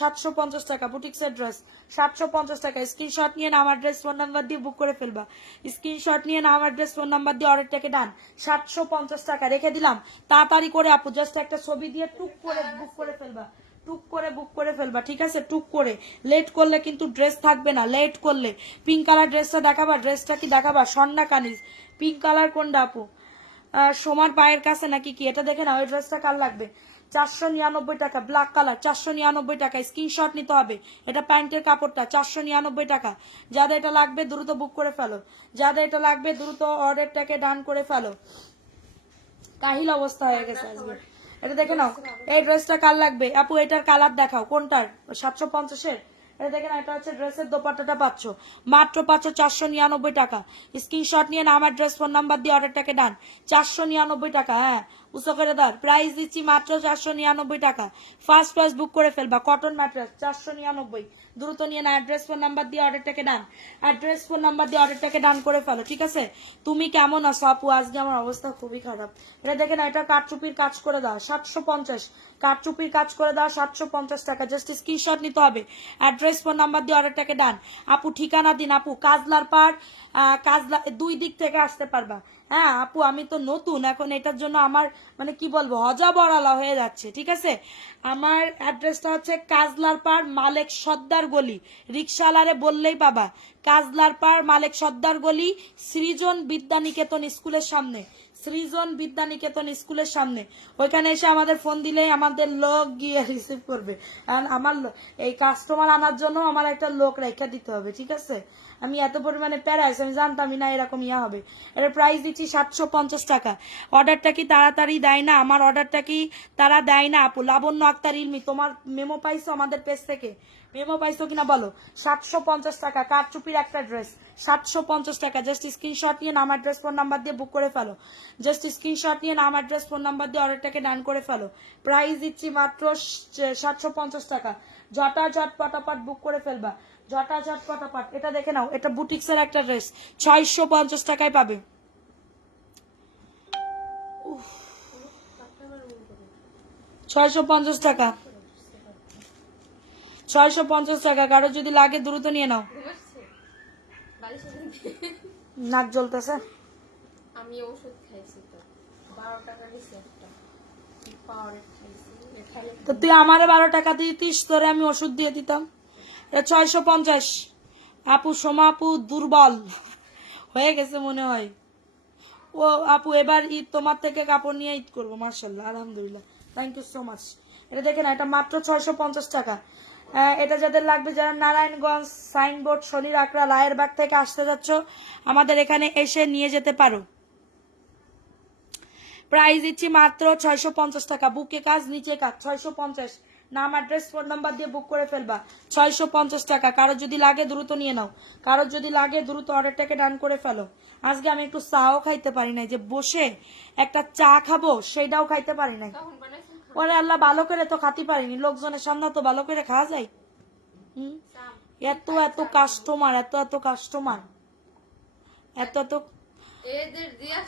750 টাকা, বুটিক্সের ড্রেস 750 টাকা। স্ক্রিনশট নিয়ে নাম অ্যাড্রেস ফোন নাম্বার দিয়ে বুক করে ফেলবা, স্ক্রিনশট নিয়ে নাম অ্যাড্রেস ফোন নাম্বার দিয়ে অর্ডারটাকে ডান। 750 টাকা রেখে দিলাম, তাড়াতাড়ি করে আপু জাস্ট একটা ছবি দিয়ে টুক করে বুক করে ফেলবা, টুক করে বুক করে ফেলবা, ঠিক আছে, টুক করে। লেট করলে কিন্তু ড্রেস থাকবে না, লেট করলে। পিঙ্ক কালার ড্রেসটা দেখাবা, ড্রেসটা কি দেখাবা? স্বর্ণা কানিজ, পিঙ্ক কালার কোনটা আপু? সোমার পায়ের কাছে নাকি কি, এটা দেখে নাও। এই ড্রেসটা কার লাগবে? 499 টাকা, ব্ল্যাক কালার, 499 টাকা। স্ক্রিনশট নিতে হবে। এটা প্যান্টের কাপড়টা, 499 টাকা। যাদের এটা লাগবে দ্রুত বুক করে ফেলো, যাদের এটা লাগবে দ্রুত অর্ডারটাকে ডান করে ফেলো। কাহিল অবস্থা হয়ে গেছে আজকে। এটা দেখে নাও। এই ড্রেসটা কার লাগবে আপু? এটার কালার দেখাও কোনটার। 750-এর। এটা দেখেন, এটা হচ্ছে ড্রেসের দোপাট্টাটা পাচ্ছ, মাত্র পাচ্ছ 499 টাকা। স্ক্রিনশট নিয়ে না আমার ড্রেস ফোন নাম্বার দিয়ে অর্ডারটাকে ডান। 499 টাকা। হ্যাঁ, উঁচু করে দাও। প্রাইস দিচ্ছি মাত্র 499 টাকা। ফার্স্ট প্রাইস বুক করে ফেলবা। Cotton mattress 499। দ্রুত নিয়ে না অ্যাড্রেস ফোন নাম্বার দিয়ে অর্ডারটাকে ডান। অ্যাড্রেস ফোন নাম্বার দিয়ে অর্ডারটাকে ডান করে ফেলো, ঠিক আছে? তুমি কেমন আছো আপু? আজকে আমার অবস্থা খুবই খারাপ। এটা দেখে না, এটা কাঠচুপির কাজ করে দাও 750। কাঠচুপির কাজ করে দাও 750 টাকা। জাস্ট স্ক্রিনশট নিতে হবে। অ্যাড্রেস ফোন নাম্বার দিয়ে অর্ডারটাকে ডান। আপু ঠিকানা দিন আপু। কাজলার পাড়, কাজলা, দুই দিক থেকে আসতে পারবা। হ্যাঁ আপু, আমি তো নতুন এখন, এটার জন্য আমার মানে কি বলবো, হজা বড়ালা হয়ে যাচ্ছে, ঠিক আছে? আমার অ্যাড্রেসটা হচ্ছে কাজলার পাড়, মালেক সর্দার গলি। রিক্সাওয়ালারে বললেই পাবা। কাজলার পাড়, মালেক সর্দার গলি, সৃজন বিদ্যানিকেতন স্কুলের সামনে। সৃজন বিদ্যানিকেতন স্কুলের সামনে। ওইখানে এসে আমাদের ফোন দিলেই আমাদের লোক গিয়ে রিসিভ করবে। আর আমার এই কাস্টমার আনার জন্য আমার একটা লোক রেখে দিতে হবে, ঠিক আছে? আমি এত পরিমাণে প্যারাইস, আমি জানতামই না এরকম ইয়া হবে। এর প্রাইস দিচ্ছি 750 টাকা। অর্ডারটা কি তাড়াতাড়ি দেয় না? আমার অর্ডারটা কি তারা দেয় না আপু? লাবণ্য আক্তার ইলমি, তোমার মেমো পাইছো আমাদের পেজ থেকে? মেমো পাইছো কিনা বলো। 750 টাকা কারচুপির একটা ড্রেস, 750 টাকা। জাস্ট স্ক্রিনশট নিয়ে নাম অ্যাড্রেস ফোন নাম্বার দিয়ে বুক করে ফেলো। জাস্ট স্ক্রিনশট নিয়ে নাম অ্যাড্রেস ফোন নাম্বার দিয়ে অর্ডারটাকে ডান করে ফেলো। প্রাইস দিচ্ছি মাত্র 750 টাকা। ঝটাঝট পটাপট বুক করে ফেলবা, ঝটাঝট পটাপট। এটা দেখে নাও, এটা বুটিক্সের একটা ড্রেস, 650 টাকায় পাবে। 650 টাকা, 650 টাকা। কারো যদি লাগে দ্রুত নিয়ে নাও। নাক জ্বলতেছে। আমি ওষুধ খাইছি তো 12 টাকা দিছি একটা পাওয়ারের খাইছি। তো তুই আমারে 12 টাকা দিতিস, তোরে আমি ওষুধ দিয়ে দিতাম। এটা 650। আপু সোমা আপু দুর্বল হয়ে গেছে মনে হয়। ও আপু এবার ঈদ তোমার থেকে কাপড় নিয়ে ঈদ করবো। মার্শাল্লাহ, আলহামদুলিল্লাহ, থ্যাংক ইউ সো মাচ। এটা দেখে না, এটা মাত্র 650 টাকা। এটা যাদের লাগবে, যারা নারায়ণগঞ্জ সাইনবোর্ড শনির আকড়া রায়েরবাগ থেকে আসতে যাচ্ছ, আমাদের এখানে এসে নিয়ে যেতে পারো। প্রাইস দিচ্ছি মাত্র 650 টাকা। বুকে কাজ, নিচে কাজ, 650। নাম অ্যাড্রেস ফোন নাম্বার দিয়ে বুক করে ফেলবা। 650 টাকা। কারো যদি লাগে দ্রুত নিয়ে নাও, কারো যদি লাগে দ্রুত অর্ডারটাকে ডান করে ফেলো। আজকে আমি একটু চাও খাইতে পারি নাই, যে বসে একটা চা খাবো সেটাও খাইতে পারি নাই। ওরে আল্লাহ, ভালো করে তো খাতে পারিনি, লোকজনের সামনে তো ভালো করে খাওয়া যায়? এত এত কাস্টমার, এত এত কাস্টমার, এত এত এদের দিয়া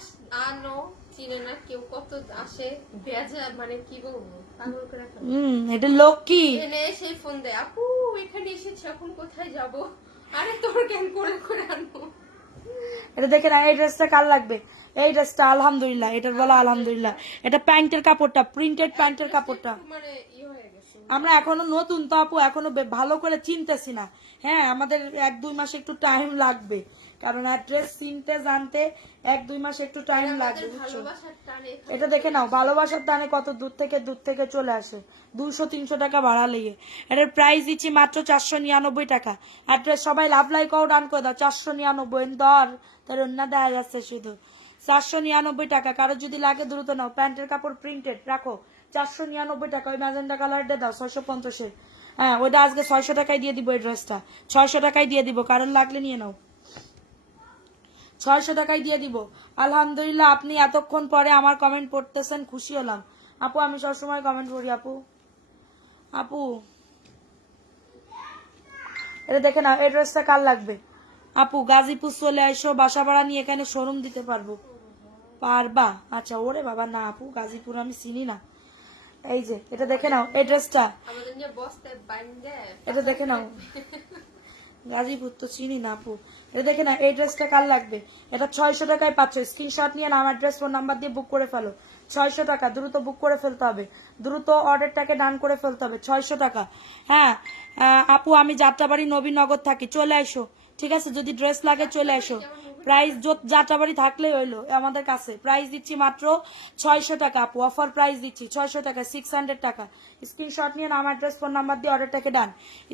আনো চিনে না কেউ, কত আসে বেজা, মানে কি বলবো, পাগল করে ফেলে। এটা লোক কি এনে এসে ফোন দেয়, আপু এখানে এসেছি, এখন কোথায় যাব? আরে তোর কেন করে করে আনবো। এটা দেখে না, এই ড্রেসটা কার লাগবে? এই ড্রেসটা আলহামদুলিল্লাহ, এটার বলা আলহামদুলিল্লাহ। এটা প্যান্টের কাপড়টা, প্রিন্টেড প্যান্টের কাপড়টা। মানে ই হয়ে গেছে, আমরা এখনো নতুন তো আপু, এখনো ভালো করে চিনতেছি না। হ্যাঁ, আমাদের 1-2 মাস একটু টাইম লাগবে, কারণ অ্যাড্রেস চিনতে জানতে 1-2 মাস একটু টাইম লাগবে, বুঝছো? ভালোবাসার টানে এটা দেখে নাও, ভালোবাসার টানে কত দূর থেকে চলে আসে, 200-300 টাকা ভাড়া লেগে। এটার প্রাইস দিচ্ছি মাত্র 499 টাকা। অ্যাড্রেস সবাই লাভ লাইক ডান করে দাও। 499 দর, তার অন্য দেখা যাচ্ছে শুধু 499 টাকা। কারো যদি লাগে দ্রুত নাও। প্যান্টের কাপড় প্রিন্টেড রাখো, 499 টাকা। ওই ম্যাজেন্টা কালারটা দাও 650-এর। হ্যাঁ, ওইটা আজকে 600 টাকায় দিয়ে দিব। এই ড্রেসটা 600 টাকায় দিয়ে দিব, কারণ লাগলে নিয়ে নাও। 600 টাকায় দিয়ে দিব। আলহামদুলিল্লাহ, আপনি এতক্ষণ পরে আমার কমেন্ট পড়তেছেন, খুশি হলাম। আপু আমি সবসময় কমেন্ট পড়ি আপু। আপু এটা দেখে না, এই ড্রেসটা কার লাগবে? আপু গাজীপুর চলে আসো, বাসা ভাড়া নিয়ে এখানে শোরুম দিতে পারবো। পারবা? আচ্ছা, ওরে বাবা, না আপু গাজীপুর আমি চিনি না। এই যে এটা দেখে নাও, এই ড্রেসটা, আমাদের নিয়ে বস্তায় বাইন্দে। এটা দেখে নাও। গাজীপুর তো চিনি না আপু। এটা দেখে না, এই ড্রেসটা কার লাগবে? এটা 600 টাকায় পাচ্ছ। স্ক্রিনশট নিয়ে নাম অ্যাড্রেস ফোন নাম্বার দিয়ে বুক করে ফেলো। 600 টাকা, দ্রুত বুক করে ফেলতে হবে, দ্রুত অর্ডারটাকে ডান করে ফেলতে হবে। 600 টাকা। হ্যাঁ আপু, আমি যাত্রাবাড়ি নবীনগর থাকি, চলে আসো, ঠিক আছে? যদি ড্রেস লাগে চলে আসো। প্রাইস যাত্রাবাড়ি থাকলেই হইলো আমাদের কাছে। প্রাইস দিচ্ছি মাত্র 600 টাকা আপু, অফার প্রাইস দিচ্ছি 600 টাকা, 600 টাকা। স্ক্রিনশট নিয়ে নাম, অ্যাড্রেস, ফোন নাম্বার দিয়ে অর্ডারটাকে ডান।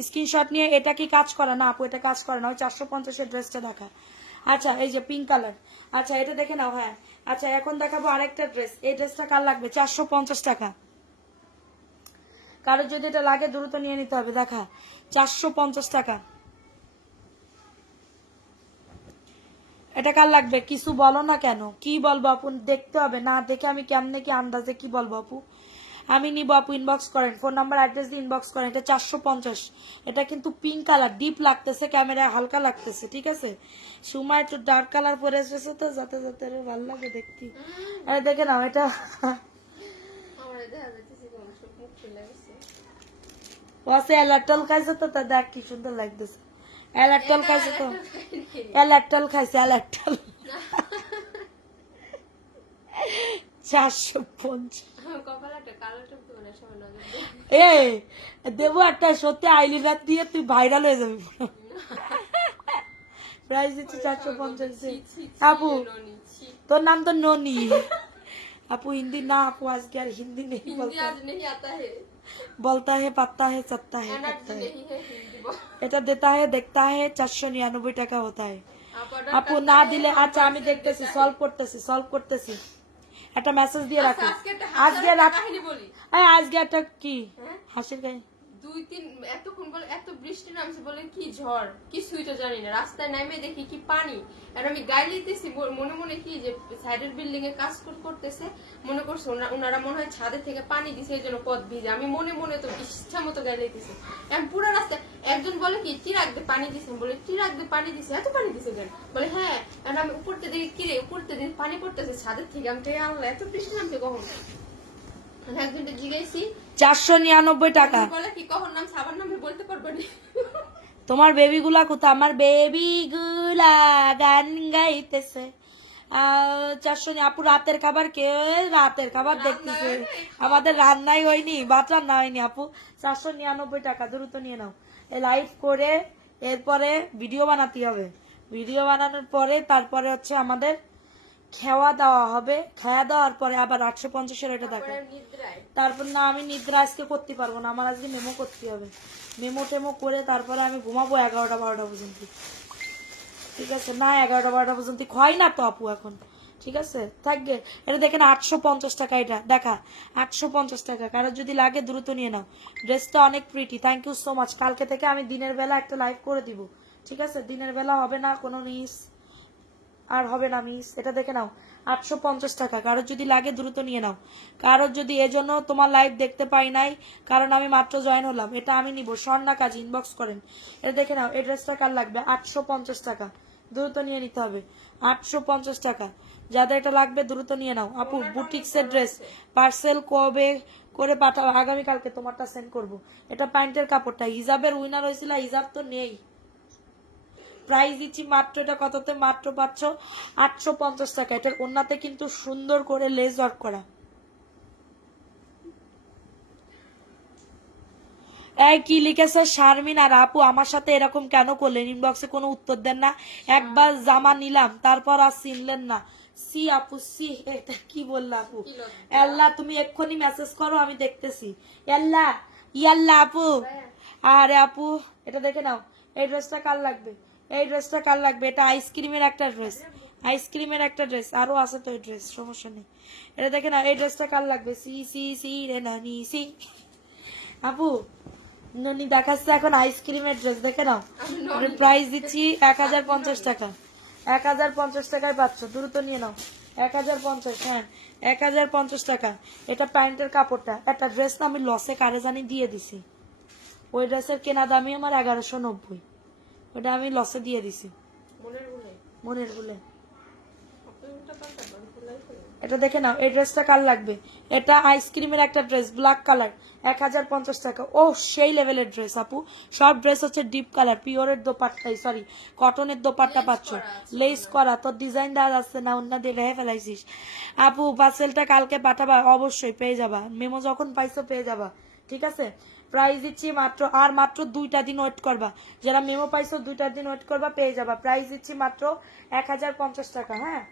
স্ক্রিনশট নিয়ে এটা কি কাজ করে না আপু? এটা কাজ করে না, ওই 450 এর ড্রেসটা দেখা। আচ্ছা এই যে পিঙ্ক কালার, আচ্ছা এটা দেখে নাও। হ্যাঁ আচ্ছা এখন দেখাবো আরেকটা ড্রেস। এই ড্রেসটা কার লাগবে? 450 টাকা। কারোর যদি এটা লাগে দ্রুত নিয়ে নিতে হবে। দেখা 450 টাকা। এটা কার লাগবে? কিছু বলো না কেন? কি বলবো আপু? দেখতে হবে, না দেখে আমি কেমনে কি আন্দাজে কি বলবো আপু? আমি নিবো আপু, ইনবক্স করেন, ফোন নাম্বার অ্যাড্রেস দিয়ে ইনবক্স করেন। এটা 450। এটা কিন্তু পিঙ্ক কালার, ডিপ লাগতেছে, ক্যামেরায় হালকা লাগতেছে, ঠিক আছে? সুমা একটু ডার্ক কালার পরে এসেছে তো, যাতে যাতে ভালো লাগে দেখতে। আরে দেখে নাও এটা। আমার দেখা যাইতেছে কেমন সব মুখ ফুলে গেছে। ওয়াসে এলাটল খাইছে তো, তা দেখ কি সুন্দর লাগতেছে। এলাটল খাইছে তো, এলাটল খাইছে, এলাটল। 450। কপালে একটা কালো টুক দেবো না, সবাই নজর দেবে। দেবো একটা সত্যি আইলিনার দিয়ে, তুই ভাইরাল হয়ে যাবি। প্রাইস দিচ্ছি 450। আপু ননি, ছি। তোর নাম তো ননি আপু। হিন্দি না আপু, আজকে আর হিন্দি নেই हिंदी বলতে। आज नहीं आता है, বলতা হে পাত্তা হে চাত্তা হে एनर्जी करता है। नहीं है हिंदी बोल। এটা দেতা হে দেখতা হে 499 টাকা হতা হে आप ऑर्डर আপু। करते না हैं, দিলে हम আচ্ছা আমি parcel দেখতেছি, देता है। সলভ করতেছি। একটা মেসেজ দিয়ে রাখো। আজকে একটা আজকে হাসার রাত, কাহিনী বলি। আজকে একটা কি হ্যাঁ? হাসির গায়ে 2-3 এতক্ষণ বলে এত বৃষ্টি নামছে, বলে কি ঝড় কিছুই তো জানি না। রাস্তায় নেমে দেখি কি পানি, আর আমি গায়ে লিতেছি মনে মনে কি যে সাইডের বিল্ডিং এ কাজ করতেছে, মনে করছে ওনারা মনে হয় ছাদে থেকে পানি দিছে, এই জন্য পথ ভিজে। আমি মনে মনে তো ইচ্ছা মতো গায়ে লিতেছি। আমি পুরো রাস্তায়, একজন বলে কি টিরাক দিয়ে পানি দিছে, বলে টিরাক দিয়ে পানি দিছে, এত পানি দিছে কেন? বলে হ্যাঁ। আর আমি উপরতে দেখি কিরে, উপরতে দেখি পানি পড়তেছে ছাদের থেকে। আমি তো আল্লাহ, এত বৃষ্টি নামছে কখন? একজনকে জিজ্ঞাসি, 499 টাকা। বলে কি কখন নাম সাবান নামে বলতে পারবো না। তোমার বেবি গুলা কোথা? আমার বেবি গুলা গান গাইতেছে। 400 আপু। রাতের খাবার কে? রাতের খাবার দেখতেছে। আমাদের রান্নাই হয়নি, ভাত রান্না হয়নি আপু। 499 টাকা, দ্রুত নিয়ে নাও। এই লাইভ করে এরপরে ভিডিও বানাতে হবে। ভিডিও বানানোর পরে তারপরে হচ্ছে আমাদের খাওয়া দাওয়া হবে। খাওয়া দাওয়ার পরে আবার 850 এটা দেখো। নিদ্রায় তারপর না, আমি নিদ্রা আজকে করতে পারবো না, আমার আজকে মেমো করতে হবে। মেমো টেমো করে তারপরে আমি ঘুমাবো 11টা-12টা পর্যন্ত, ঠিক আছে? না 11টা-12টা পর্যন্ত হয় না তো আপু এখন, ঠিক আছে? থাকবে। এটা দেখেন 850 টাকা। এটা দেখা 850 টাকা। কারোর যদি লাগে দ্রুত নিয়ে নাও। ড্রেসটা অনেক pretty, thank you so much. কালকে থেকে আমি দিনের বেলা একটা লাইভ করে দিব, ঠিক আছে? দিনের বেলা হবে না কোনো মিস, আর হবে না মিস। এটা দেখে নাও 850 টাকা। কারোর যদি লাগে দ্রুত নিয়ে নাও। কারোর যদি এজন্য তোমার লাইভ দেখতে পাই নাই, কারণ আমি মাত্র জয়েন হলাম, এটা আমি নিব। স্বর্ণা কাজ, ইনবক্স করেন। এটা দেখে নাও। এই ড্রেসটা কার লাগবে? 850 টাকা, দ্রুত নিয়ে নিতে হবে। 850 টাকা। যাদের এটা লাগবে দ্রুত নিয়ে নাও আপু। বুটিক্সের ড্রেস পার্সেল কবে করে পাঠাও? আগামীকালকে তোমারটা সেন্ড করব। এটা প্যান্টের কাপড়টা হিজাবের উইনার হয়েছিল, হিজাব তো নেই। প্রাইস দিচ্ছি মাত্র, এটা কততে? মাত্র পাচ্ছ 850 টাকা। এটার ওন্নাতে কিন্তু সুন্দর করে লেস ওয়ার্ক করা। এই কি লিখেছে শারমিন আর আপু, আমার সাথে এরকম কেন করলেন? ইনবক্সে কোনো উত্তর দেন না। একবার জামা নিলাম তারপর আর চিনলেন না। সি আপু সি, এটা কি বললা আপু? আল্লাহ, তুমি এক্ষুনি মেসেজ করো, আমি দেখতেছি। আল্লাহ ইয়াল্লা আপু। আরে আপু এটা দেখে নাও। এই ড্রেসটা কার লাগবে? এই ড্রেসটা কার লাগবে? এটা আইসক্রিমের একটা ড্রেস, আইসক্রিমের একটা ড্রেস। আরো আছে তো এই ড্রেস, সমস্যা নেই। এটা দেখে নাও। এই ড্রেসটা কার লাগবে? সি সি সি রে নানি সি। আপু ননি দেখাচ্ছে এখন আইসক্রিমের ড্রেস, দেখে নাও। প্রাইস দিচ্ছি 1050 টাকা। 1050 টাকায় পাচ্ছ, দ্রুত নিয়ে নাও। 1050, হ্যাঁ 1050 টাকা। এটা প্যান্টের কাপড়টা। একটা ড্রেস না আমি লসে কারে জানি দিয়ে দিছি। ওই ড্রেসের কেনা দামই আমার 1190, ওটা আমি লসে দিয়ে দিছি মনের ভুলে। এটা দেখে নাও। এই ড্রেসটা কার লাগবে? এটা আইসক্রিমের একটা ড্রেস, ব্ল্যাক কালার, 1050 টাকা। ও সেই লেভেলের ড্রেস আপু। সব ড্রেস হচ্ছে ডিপ কালার, পিওরের দোপাট্টা, সরি কটনের দোপাট্টা পাচ্ছ, লেস করা। তোর ডিজাইন দেওয়া যাচ্ছে না, অন্য দিয়ে রেখে ফেলাইছিস। আপু পার্সেলটা কালকে পাঠাবা, অবশ্যই পেয়ে যাবা। মেমো যখন পাইছো পেয়ে যাবা, ঠিক আছে, প্রাইস দিচ্ছি মাত্র, আর মাত্র 2টা দিন ওয়েট করবা, যারা মেমো পাইছো 2টা দিন ওয়েট করবা, পেয়ে যাবা। প্রাইস দিচ্ছি মাত্র 1050 টাকা। হ্যাঁ,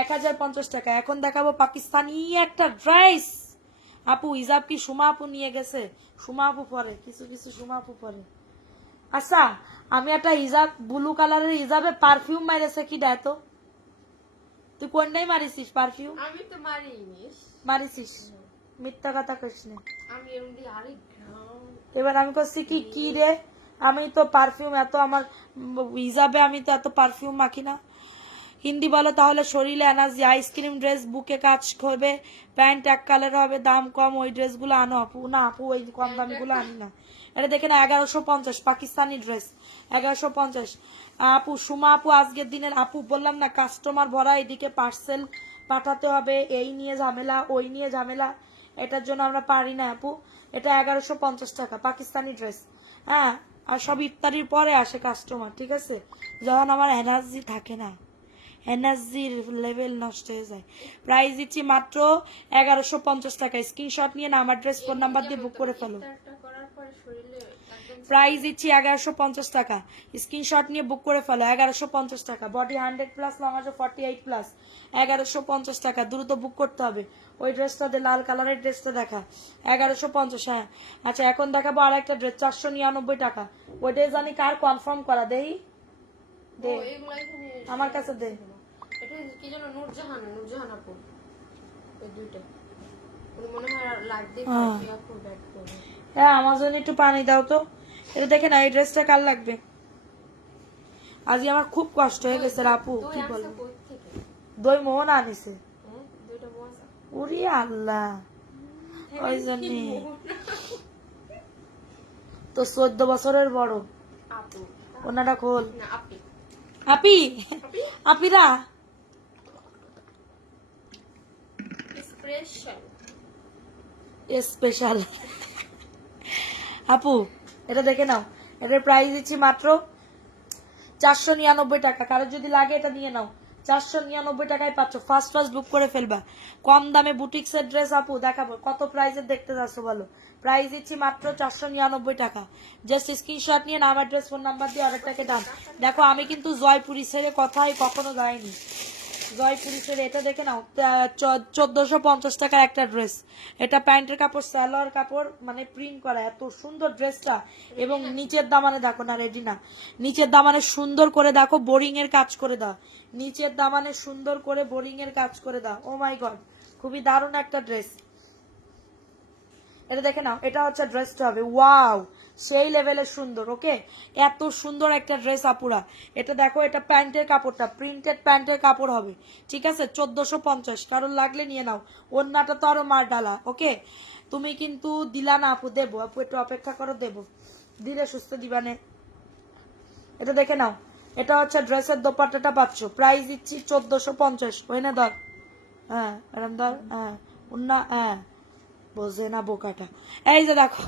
1050 টাকা। এখন দেখাবো পাকিস্তানি একটা ড্রেস। আপু হিজাব কি সুমা আপু নিয়ে গেছে? সুমা আপু পরে, কিছু কিছু সুমা আপু পরে। আচ্ছা, আমি একটা হিজাব, ব্লু কালারের হিজাবে পারফিউম মাইরেছে কি দেয় তো? তুই কোনটাই মারিছিস পারফিউম? আমি তো মারিনি। মারিছিস, মিথ্যা কথা কইস না। আমি এমনি আরেক গ্রাম। এবার আমি করছি কি কি রে, আমি তো পারফিউম এত আমার হিজাবে আমি তো এত পারফিউম মাখি না। হিন্দি বলো তাহলে। শরীরে এনার্জি, আইসক্রিম ড্রেস, বুকে কাজ করবে, প্যান্ট এক কালার হবে, দাম কম, ওই ড্রেসগুলো আনো আপু। না আপু, ওই কম দামিগুলো আনি না। এটা দেখে না, 1150 পাকিস্তানি ড্রেস, 1150। আপু সুমা আপু আজকের দিনের, আপু বললাম না কাস্টমার ভরা, এদিকে পার্সেল পাঠাতে হবে, এই নিয়ে ঝামেলা ওই নিয়ে ঝামেলা, এটার জন্য আমরা পারি না আপু। এটা 1150 টাকা পাকিস্তানি ড্রেস। হ্যাঁ, আর সব ইফতারির পরে আসে কাস্টমার, ঠিক আছে, যখন আমার এনার্জি থাকে না, এনার্জির লেভেল নষ্ট হয়ে যায়। প্রাইস দিচ্ছি মাত্র 1150 টাকা। স্ক্রিনশট নিয়ে না আমার ড্রেস ফোন নাম্বার দিয়ে বুক করে ফেলো। ইফতারটা করার পরে শরীরে একদম প্রাইস দিচ্ছি 1150 টাকা। স্ক্রিনশট নিয়ে বুক করে ফেলো। 1150 টাকা। বডি 100 প্লাস, লং আছে 48 প্লাস। 1150 টাকা। দ্রুত বুক করতে হবে। ওই ড্রেসটা দে, লাল কালারের ড্রেসটা দেখা। 1150। হ্যাঁ, আচ্ছা এখন দেখাবো আর একটা ড্রেস, 499 টাকা। ওইটাই জানি কার, কনফার্ম করা দেই দে, ও, এগুলো এখানে আমার কাছে দে। এটা কি যেন নূরজাহান আপু, এই দুইটা উনি মনে হয় লাগবে আপু ব্যাক করে। হ্যাঁ, আমার জন্য একটু পানি দাও তো। এটা দেখে না, এই ড্রেসটা কার লাগবে? আজকে আমার খুব কষ্ট হয়ে গেছে রে আপু, কি বলবো। কই থেকে? দই মোহন আনিছে। হ্যাঁ, দুইটা বোঝা। উরি আল্লাহ, ওই জন্য তো 14 বছরের বড়। আপু ওনাটা খোল। না আপি। আপি, আপি আপিরা স্পেশাল। স্পেশাল। আপু এটা দেখে নাও, এটার প্রাইস দিচ্ছি মাত্র 499 টাকা। কারো যদি লাগে এটা নিয়ে নাও, 499 টাকায় পাচ্ছ। ফার্স্ট বুক করে ফেলবা। কম দামে বুটিক্সের ড্রেস আপু দেখাবো। কত প্রাইসের দেখতে যাচ্ছ বলো? প্রাইস দিচ্ছি মাত্র 499 টাকা। জাস্ট স্ক্রিনশট নিয়ে নাম, অ্যাড্রেস, ফোন নাম্বার দিয়ে অর্ডারটাকে ডান। দেখো আমি কিন্তু জয়পুরি ছেড়ে কথাই কখনো যাইনি। জয়পুরি ছেড়ে এটা দেখে নাও, 1450 টাকার একটা ড্রেস। এটা প্যান্টের কাপড়, সালোয়ার কাপড়, মানে প্রিন্ট করা, এত সুন্দর ড্রেসটা। এবং নিচের দামানে দেখো না, রেডি না, নিচের দামানে সুন্দর করে দেখো বোরিং এর কাজ করে দাও। নিচের দামানে সুন্দর করে বোরিং এর কাজ করে দাও। ও মাই গড, খুবই দারুণ একটা ড্রেস। এটা দেখে নাও, এটা হচ্ছে ড্রেসটা হবে, ওয়াও, সেই লেভেলের সুন্দর। ওকে, এত সুন্দর একটা ড্রেস আপুরা। এটা দেখো, এটা প্যান্টের কাপড়টা প্রিন্টেড প্যান্টের কাপড় হবে, ঠিক আছে। 1450। কারণ লাগলে নিয়ে নাও। ওন্নাটা তো আরো মার ডালা। ওকে, তুমি কিন্তু দিলা না আপু, দেবো আপু, একটু অপেক্ষা করো, দেবো, দিলে সুস্থ দিবানে। এটা দেখে নাও, এটা হচ্ছে ড্রেসের দোপাট্টাটা পাচ্ছ। প্রাইস দিচ্ছি 1450। ওই না ধর, হ্যাঁ এরম ধর, হ্যাঁ উন্না, হ্যাঁ বোঝে না বোকাটা। এই যে দেখো,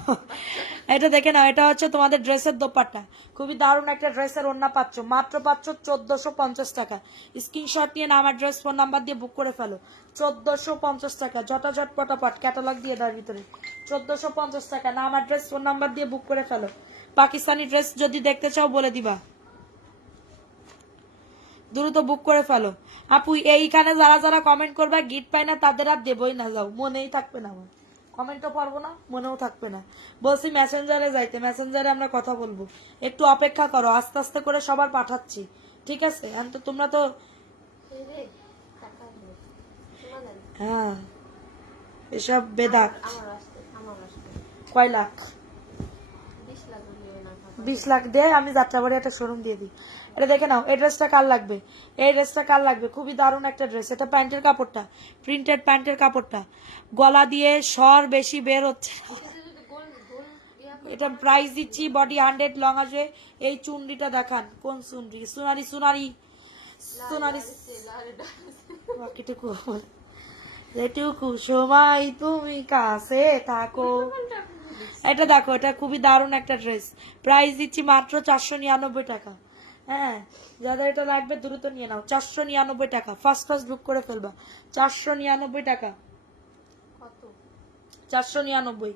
এটা দেখে নাও, এটা হচ্ছে তোমাদের ড্রেসের দোপাট্টা। খুবই দারুণ একটা ড্রেসের ওড়না পাচ্ছ, মাত্র পাচ্ছ 1450 টাকা। স্ক্রিনশট নিয়ে নাম, অ্যাড্রেস, ফোন নাম্বার দিয়ে বুক করে ফেলো। 1450 টাকা, ঝটাঝট পটাপট ক্যাটালগ দিয়ে দেওয়ার ভিতরে। 1450 টাকা, নাম, অ্যাড্রেস, ফোন নাম্বার দিয়ে বুক করে ফেলো। পাকিস্তানি ড্রেস যদি দেখতে চাও বলে দিবা, দ্রুত বুক করে ফেলো। আপু এইখানে যারা যারা কমেন্ট করবে গিফট পাই না, তাদের আর দেবই না, যাও, মনেই থাকবে না আমার, কমেন্টও পারবো না, মনেও থাকবে না। বলছি মেসেঞ্জারে যাইতে, মেসেঞ্জারে আমরা কথা বলবো, একটু অপেক্ষা করো, আস্তে আস্তে করে সবার পাঠাচ্ছি, ঠিক আছে। তো তোমরা তো হ্যাঁ, এসব বেদাত। কয় লাখ? 20 লাখ দিয়ে আমি যাত্রাবাড়ি একটা শোরুম দিয়ে দিই। এটা দেখে নাও, এই ড্রেসটা কার লাগবে? এই ড্রেসটা কার লাগবে? খুবই দারুণ একটা ড্রেস। এটা প্যান্টের কাপড়টা, প্রিন্টেড প্যান্টের কাপড়টা, গলা দিয়ে স্বর বেশি বের হচ্ছে। এটা প্রাইস দিচ্ছি বডি 100, লং আসবে। এই চুনরিটা দেখান, কোন চুনরি? সোনারি সোনারি সোনারি, যেটুকু সময় তুমি কাছে থাকো। এটা দেখো, এটা খুবই দারুণ একটা ড্রেস। প্রাইস দিচ্ছি মাত্র 499 টাকা। হ্যাঁ, যাদের এটা লাগবে দ্রুত নিয়ে নাও। 499 টাকা। ফার্স্ট বুক করে ফেলবা। 499 টাকা। 499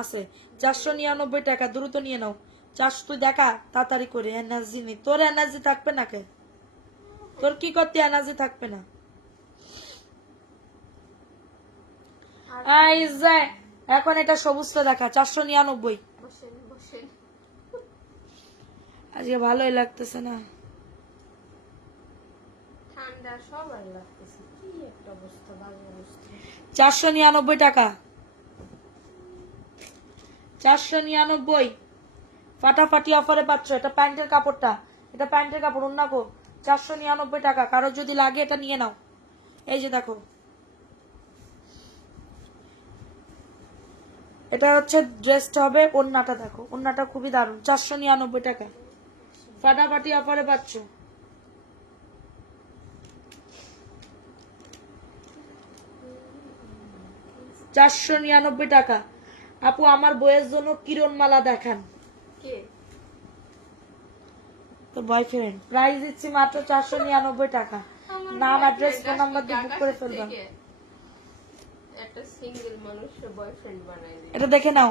আছে, 499 টাকা, দ্রুত নিয়ে নাও। 400 তুই দেখা তাড়াতাড়ি করে, এনার্জি নেই তোর, এনার্জি থাকবে না কে? তোর কি করতে এনার্জি থাকবে না? এই যে এখন এটা সবুজটা দেখা, 499। বসেন বসেন। আজকে ভালোই লাগতেছে না। ঠান্ডা সবার লাগতেছে, কি একটা অবস্থা, বাজে অবস্থা। 499 টাকা, 499 ফাটাফাটি অফারে পাচ্ছ। এটা প্যান্টের কাপড়টা, এটা প্যান্টের কাপড়, অন্য কো 499 টাকা। কারো যদি লাগে এটা নিয়ে নাও। এই যে দেখো, এটা হচ্ছে ড্রেসটা হবে, ওন্নাটা দেখো, ওন্নাটা খুবই দারুণ, 499 টাকা ফাটাফাটি অফারে পাচ্ছ। $499 টাকা। আপু আমার বইয়ের জন্য কিরণমালা দেখান। কে? তো বয়ফ্রেন্ড। প্রাইস দিচ্ছি মাত্র 499 টাকা। আমার নাম, boyfriend অ্যাড্রেস, ফোন আসলে নাম্বার দিয়ে বুক ঢাকা করে থেকে ফেলবেন। একটা সিঙ্গেল মানুষের বয়ফ্রেন্ড বানাই দিই। এটা দেখে নাও,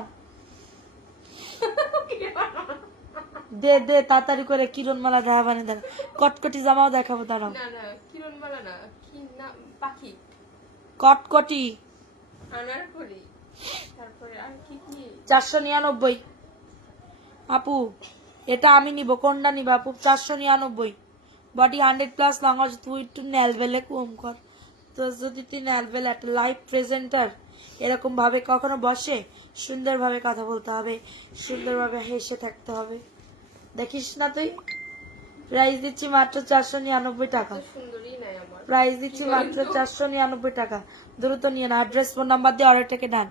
দে দে তাড়াতাড়ি করে কিরণমালা দেখা বানিয়ে দেন। কটকটি জামাও দেখাবো, দাঁড়াও। না না, কিরণমালা না, কি না, পাখি, কটকটি আনারকলি, তারপরে আর কি কি। 499। আপু এটা আমি নিব, কোনটা নিবা আপু? 499। বডি 100+ লং, তুই একটু নেলবেলে কম কর। তো যদি তুই নেলবেল একটা লাইভ প্রেজেন্টার এরকম ভাবে কখনো বসে, সুন্দরভাবে কথা বলতে হবে, সুন্দরভাবে হেসে থাকতে হবে। দেখিস না তুই? প্রাইস দিচ্ছি মাত্র 499 টাকা। এত সুন্দরী নাই আমার। প্রাইস দিচ্ছি মাত্র 499 টাকা। দ্রুত নিয়ে না, অ্যাড্রেস, ফোন নাম্বার দিয়ে অর্ডারটাকে ডান।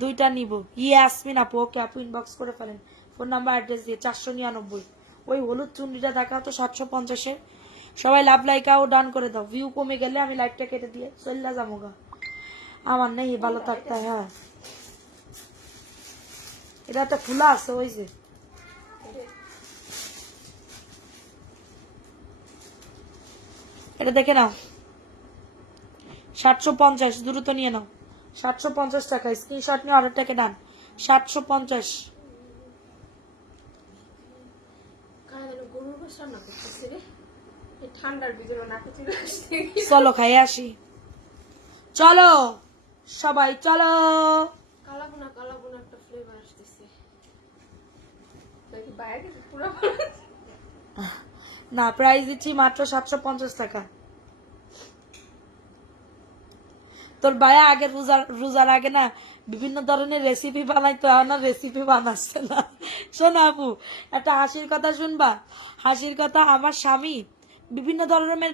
দুইটা নিব। ইয়াসমিন আপু, ওকে আপু ইনবক্স করে ফেলেন, ফোন নাম্বার অ্যাড্রেস দিয়ে। 499। ওই হলুদ চুন্ডিটা দেখাও তো 750-এর। সবাই লাভ লাইকাও ডান করে দাও। ভিউ কমে গেলে আমি লাইকটা কেটে দিয়ে চল্লা যাবো। আমার নেই ভালো থাকতে। হ্যাঁ এটা একটা খোলা আছে, ওই যে এটা দেখে নাও, 750, দ্রুত নিয়ে নাও। 750 টাকা, স্ক্রিনশট নিয়ে অর্ডারটাকে ডান। 750। গরুর গোশত রান্না করতেছে রে, এই ঠান্ডার ভিতরে নাকে চলে আসছে। চলো খাই আসি, চলো সবাই চলো। কালাবোনা একটা ফ্লেভার আসতেছে। দেখি বাইরে পুরো না, প্রাইস দিচ্ছি মাত্র 750 টাকা। তোর ভাইয়া আগে রোজার আগে না বিভিন্ন ধরনের রেসিপি বানাইতো, এখন আর রেসিপি বানাচ্ছে না। শোনো আপু, একটা হাসির কথা শুনবা? হাসির কথা, আমার স্বামী বিভিন্ন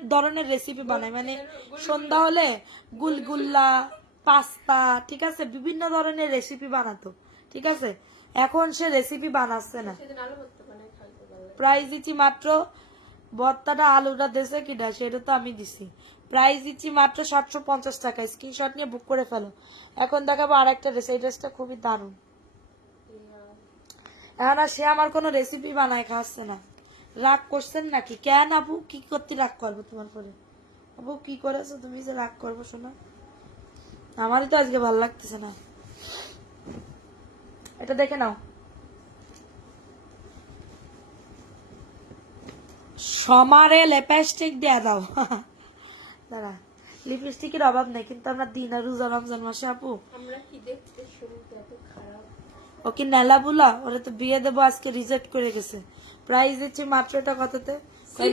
ধরনের রেসিপি বানায়, মানে সন্ধ্যা হলে গুলগুল্লা, পাস্তা, ঠিক আছে, বিভিন্ন ধরনের রেসিপি বানাতো, ঠিক আছে। এখন সে রেসিপি বানাচ্ছে না। সেদিন আলু ভর্তা বানাই খাইতে পারলে। প্রাইস দিচ্ছি মাত্র, ভর্তাটা আলুটা দেশে কিনা সেটা তো আমি দিছি। প্রাইস দিচ্ছি মাত্র 750 টাকা। স্ক্রিনশট নিয়ে বুক করে ফেলো। এখন দেখাবো আর একটা ড্রেস, এই ড্রেসটা খুবই দারুণ। এখন আর সে আমার কোনো রেসিপি বানায় খাওয়াচ্ছে না। রাগ করছেন নাকি? কেন আপু, কি করতে রাগ করবো তোমার পরে? আপু কি করেছো তুমি যে রাগ করবো? শোনা, আমারই তো আজকে ভালো লাগতেছে না। এটা দেখে নাও, সমারে লিপস্টিক দিয়ে দাও। দাঁড়া, লিপস্টিকের অভাব নেই, কিন্তু আমরা দিন আর রোজা রমজান মাসে আপু। আমরা কি দেখতে শুনতে এত খারাপ? ও কি নেলা বুলা, ওরা তো বিয়ে দেবো আজকে রিজেক্ট করে গেছে। প্রাইস দিচ্ছি মাত্র এটা কততে?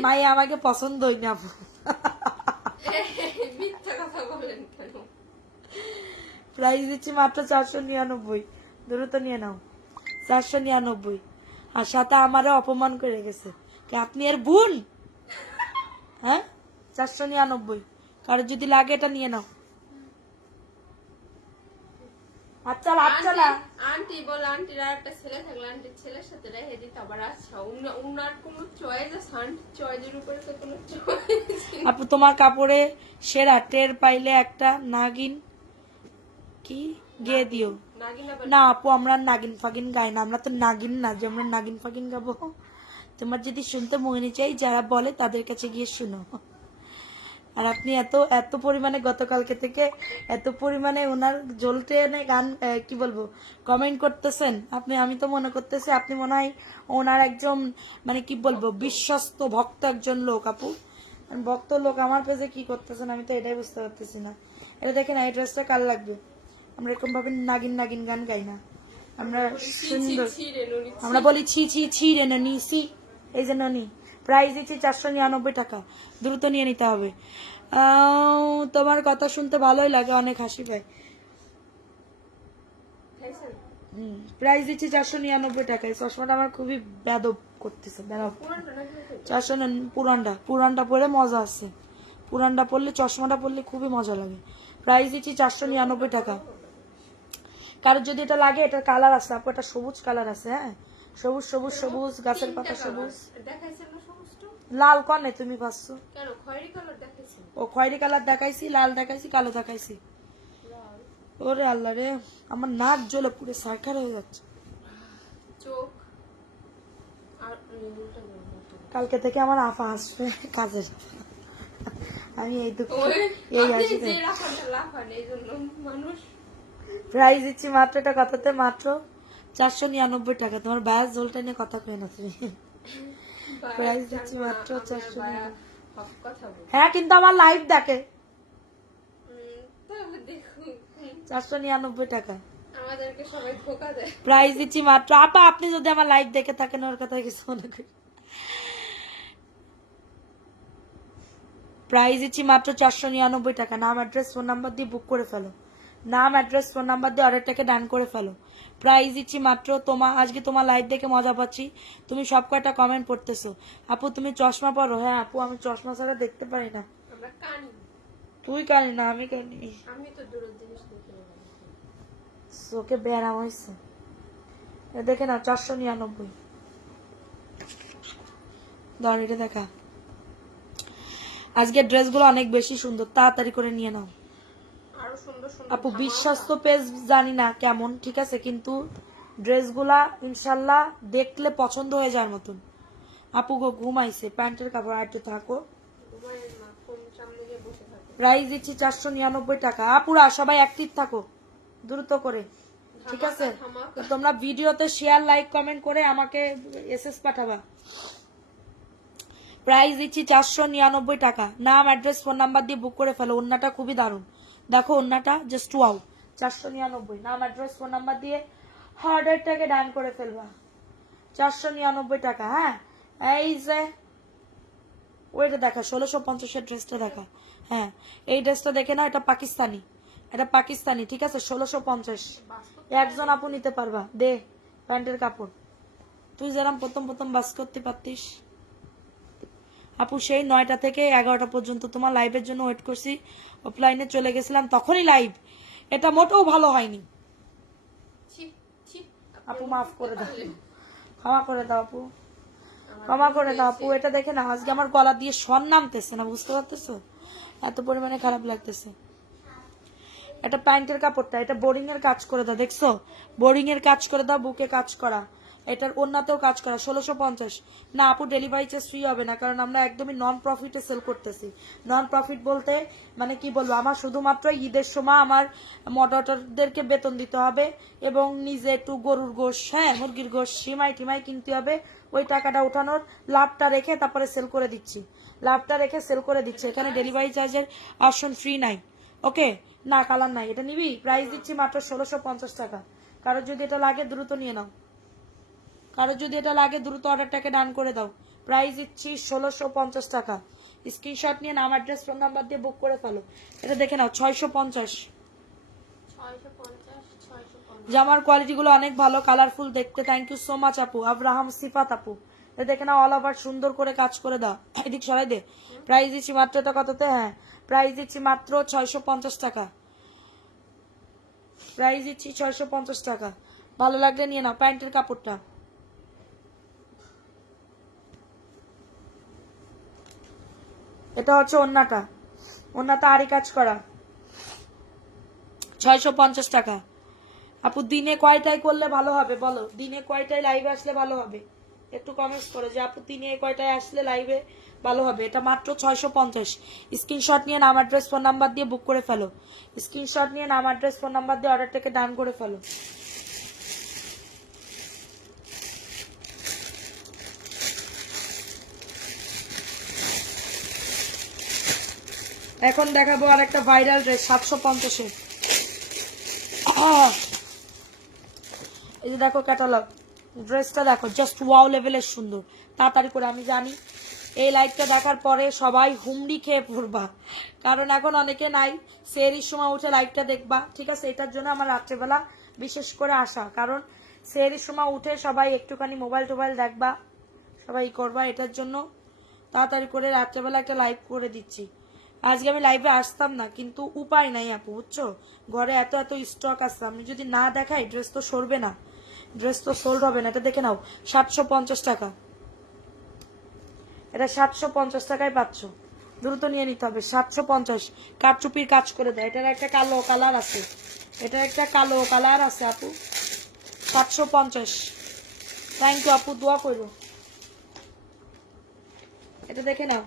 মাই আমাকে পছন্দ হই না আপু। মিথ্যা কথা বলেন কেন? প্রাইস দিচ্ছি মাত্র 499। দ্রুত নিয়ে নাও, 499। আর সাথে আমারে অপমান করে গেছে, আপনি এর বোন? হ্যাঁ, 499। কারো যদি লাগে এটা নিয়ে নাও। আচ্ছা আচ্ছা না, আন্টি বল, আন্টির আর একটা ছেলে থাকলে আন্টির ছেলের সাথে রেখে দিতে আবার। আচ্ছা, উনার কোনো চয়েস আছে? আন্টির চয়েসের উপরে তো কোনো চয়েস। আপু তোমার কাপড়ে সেরা টের পাইলে একটা নাগিন কি গিয়ে দিও। নাগিন আবার না আপু, আমরা নাগিন ফাগিন গাই না, আমরা তো নাগিন না যে আমরা নাগিন ফাগিন গাবো। তোমার যদি শুনতে মনে চাই, যারা বলে তাদের কাছে গিয়ে শুনো। আর আপনি এত এত পরিমাণে গতকালকে থেকে এত পরিমাণে ওনার জ্বলতে এনে গান কি বলবো কমেন্ট করতেছেন আপনি, আমি তো মনে করতেছি আপনি মনে হয় ওনার একজন মানে কি বলবো বিশ্বস্ত ভক্ত একজন লোক আপু। ভক্ত লোক আমার পেজে কি করতেছেন আমি তো এটাই বুঝতে পারতেছি না। এটা দেখেন এই ড্রেসটা কার লাগবে, আমরা এরকম ভাবে নাগিন নাগিন গান গাই না, আমরা সুন্দর আমরা বলি ছি ছি ছি রে ননি সি, এই যে ননি। প্রাইস দিচ্ছি 499 টাকা, দ্রুত নিয়ে নিতে হবে। তোমার কথা শুনতে ভালোই লাগে, অনেক হাসি পায়। প্রাইস দিচ্ছি 499 টাকা। এই চশমাটা আমার খুবই বেদব করতেছে, বেদব। 400 পুরানটা পরে মজা আছে, পুরানটা পরলে চশমাটা পরলে খুবই মজা লাগে। প্রাইস দিচ্ছি 499 টাকা। কারোর যদি এটা লাগে, এটার কালার আছে আপু, এটা সবুজ কালার আছে, হ্যাঁ সবুজ সবুজ সবুজ গাছের পাতা সবুজ। লাল কনে তুমি পাচ্ছো? ও খয়েরি কালার দেখাইছি, লাল দেখাইছি, কালো দেখাইছি। ওরে আল্লাহ রে, আমার নাক জ্বলে পুরো সারখার হয়ে যাচ্ছে। কালকে থেকে আমার আফা আসবে কাজের, আমি এই দুঃখ এই আসবে। প্রাইস দিচ্ছি মাত্র, এটা কথাতে মাত্র 499 টাকা। তোমার বায়াস ঝোলটা নিয়ে কথা কই না তুমি। প্রাইস দিচ্ছি মাত্র 499। হ্যাঁ কিন্তু আমার লাইভ দেখে 499 টাকা। প্রাইস দিচ্ছি মাত্র, আপা আপনি যদি আমার লাইভ দেখে থাকেন ওর কথা কিছু মনে করি। প্রাইস দিচ্ছি মাত্র 499 টাকা। নাম অ্যাড্রেস ফোন নাম্বার দিয়ে বুক করে ফেলো, নাম অ্যাড্রেস ফোন নাম্বার দিয়ে অর্ডারটাকে ডান করে ফেলো। প্রাইস দিচ্ছি মাত্র। আজকে তোমার লাইভ দেখে মজা পাচ্ছি, তুমি সব কয়টা কমেন্ট পড়তেছো। আপু তুমি চশমা পরো? হ্যাঁ আপু আমি চশমা ছাড়া দেখতে পারি না। তুই কানি না, আমি কানি, চোখে ব্যারাম হয়েছে। দেখে না 499। ধর এটা দেখা, আজকের ড্রেসগুলো অনেক বেশি সুন্দর, তাড়াতাড়ি করে নিয়ে নাও আপু। বিশ্বস্ত পেজ জানি না কেমন, ঠিক আছে, কিন্তু ড্রেসগুলা ইনশাল্লাহ দেখলে পছন্দ হয়ে যাওয়ার মতন। আপু গো ঘুমাইছে, প্যান্টের কাপড় আর একটু থাকো। প্রাইস দিচ্ছি 499 টাকা। আপুরা সবাই অ্যাক্টিভ থাকো দ্রুত করে, ঠিক আছে? তোমরা ভিডিওতে শেয়ার লাইক কমেন্ট করে আমাকে এসএস পাঠাবা। প্রাইস দিচ্ছি 499 টাকা। নাম অ্যাড্রেস ফোন নাম্বার দিয়ে বুক করে ফেলো। ওন্নাটা খুবই দারুণ, দেখো ওন্নাটা জাস্ট ওয়াও। 499, নাম অ্যাড্রেস ফোন নাম্বার দিয়ে অর্ডারটাকে ডান করে ফেলবা। 499 টাকা। হ্যাঁ এই যে ওইটা দেখা 1650 ড্রেসটা দেখা। হ্যাঁ এই ড্রেসটা দেখে না, এটা পাকিস্তানি, এটা পাকিস্তানি, ঠিক আছে? 1650 একজন আপু নিতে পারবা। দে প্যান্টের কাপড়, তুই যেরকম প্রথম প্রথম বাস করতে পারতিস আপু। সেই 9টা থেকে 11টা পর্যন্ত তোমার লাইভের জন্য ওয়েট করছি, অফলাইনে চলে গেছিলাম তখনই লাইভ। এটা মোটেও ভালো হয়নি আপু, মাফ করে দাও, ক্ষমা করে দাও আপু, ক্ষমা করে দাও আপু। এটা দেখে না আজকে আমার গলা দিয়ে স্বর নামতেছে না, বুঝতে পারতেছো? এত পরিমাণে খারাপ লাগতেছে। এটা প্যান্টের কাপড়টা, এটা বোরিং এর কাজ করে দাও, দেখছো? বোরিং এর কাজ করে দাও, বুকে কাজ করা, এটার ওন্নাতেও কাজ করা। 1650 না আপু, ডেলিভারি চার্জ ফ্রি হবে না, কারণ আমরা একদমই নন প্রফিটে সেল করতেছি। নন প্রফিট বলতে মানে কি বলবো, আমার শুধুমাত্র ঈদের সময় আমার মডারেটরদেরকে বেতন দিতে হবে এবং নিজে একটু গরুর গোশ, হ্যাঁ মুরগির গোশ, সিমাই টিমাই কিনতে হবে। ওই টাকাটা উঠানোর লাভটা রেখে তারপরে সেল করে দিচ্ছি, লাভটা রেখে সেল করে দিচ্ছি। এখানে ডেলিভারি চার্জের অপশন ফ্রি নাই। ওকে না, কালার নাই। এটা নিবি? প্রাইস দিচ্ছি মাত্র 1650 টাকা। কারোর যদি এটা লাগে দ্রুত নিয়ে নাও, কারোর যদি এটা লাগে দ্রুত অর্ডারটাকে ডান করে দাও। প্রাইস দিচ্ছি 1650 টাকা। স্ক্রিনশট নিয়ে নাম অ্যাড্রেস ফোন নাম্বার দিয়ে বুক করে ফেলো। এটা দেখে নাও 650। জামার কোয়ালিটিগুলো অনেক ভালো, কালারফুল দেখতে। থ্যাংক ইউ সো মাচ আপু। আব্রাহাম সিফাত আপু, এটা দেখে নাও অল ওভার সুন্দর করে কাজ করে দাও। এদিক সরাই দে। প্রাইস দিচ্ছি মাত্র, এটা কততে? হ্যাঁ প্রাইস দিচ্ছি মাত্র 650 টাকা। প্রাইস দিচ্ছি 650 টাকা। ভালো লাগলে নিয়ে নাও। প্যান্টের কাপড়টা, এটা হচ্ছে ওন্নাটা, ওন্নাটা আরি কাজ করা, 650 টাকা। আপু দিনে কয়টায় করলে ভালো হবে বলো? দিনে কয়টায় লাইভে আসলে ভালো হবে? একটু কমেন্টস করো যে আপু দিনে কয়টায় আসলে লাইভে ভালো হবে। এটা মাত্র 650। স্ক্রিনশট নিয়ে নাম অ্যাড্রেস ফোন নাম্বার দিয়ে বুক করে ফেলো। স্ক্রিনশট নিয়ে নাম অ্যাড্রেস ফোন নাম্বার দিয়ে অর্ডারটাকে ডান করে ফেলো। এখন দেখাবো আর একটা ভাইরাল ড্রেস 750-এ। এই যে দেখো ক্যাটালগ, ড্রেসটা দেখো, জাস্ট ওয়াও লেভেলের সুন্দর। তাড়াতাড়ি করে, আমি জানি এই লাইভটা দেখার পরে সবাই হুমড়ি খেয়ে পড়বা, কারণ এখন অনেকে নাই সেহরির সময় উঠে লাইভটা দেখবা, ঠিক আছে? এটার জন্য আমার রাত্রেবেলা বিশেষ করে আসা, কারণ সেহরির সময় উঠে সবাই একটুখানি মোবাইল টোবাইল দেখবা, সবাই করবা, এটার জন্য তাড়াতাড়ি করে রাত্রেবেলা একটা লাইভ করে দিচ্ছি। আজকে আমি লাইভে আসতাম না, কিন্তু উপায় নাই আপু, বুঝছো? ঘরে এত এত স্টক আছে, আমি যদি না দেখাই ড্রেস তো সরবে না, ড্রেস তো সোল্ড হবে না। এটা দেখে নাও, 750 টাকা। এটা 750 টাকায় পাচ্ছ, দ্রুত নিয়ে নিতে হবে। 750, কারচুপির কাজ করে দেয়। এটার একটা কালো কালার আছে, এটার একটা কালো কালার আছে আপু। 750। থ্যাংক ইউ আপু, দোয়া করো। এটা দেখে নাও,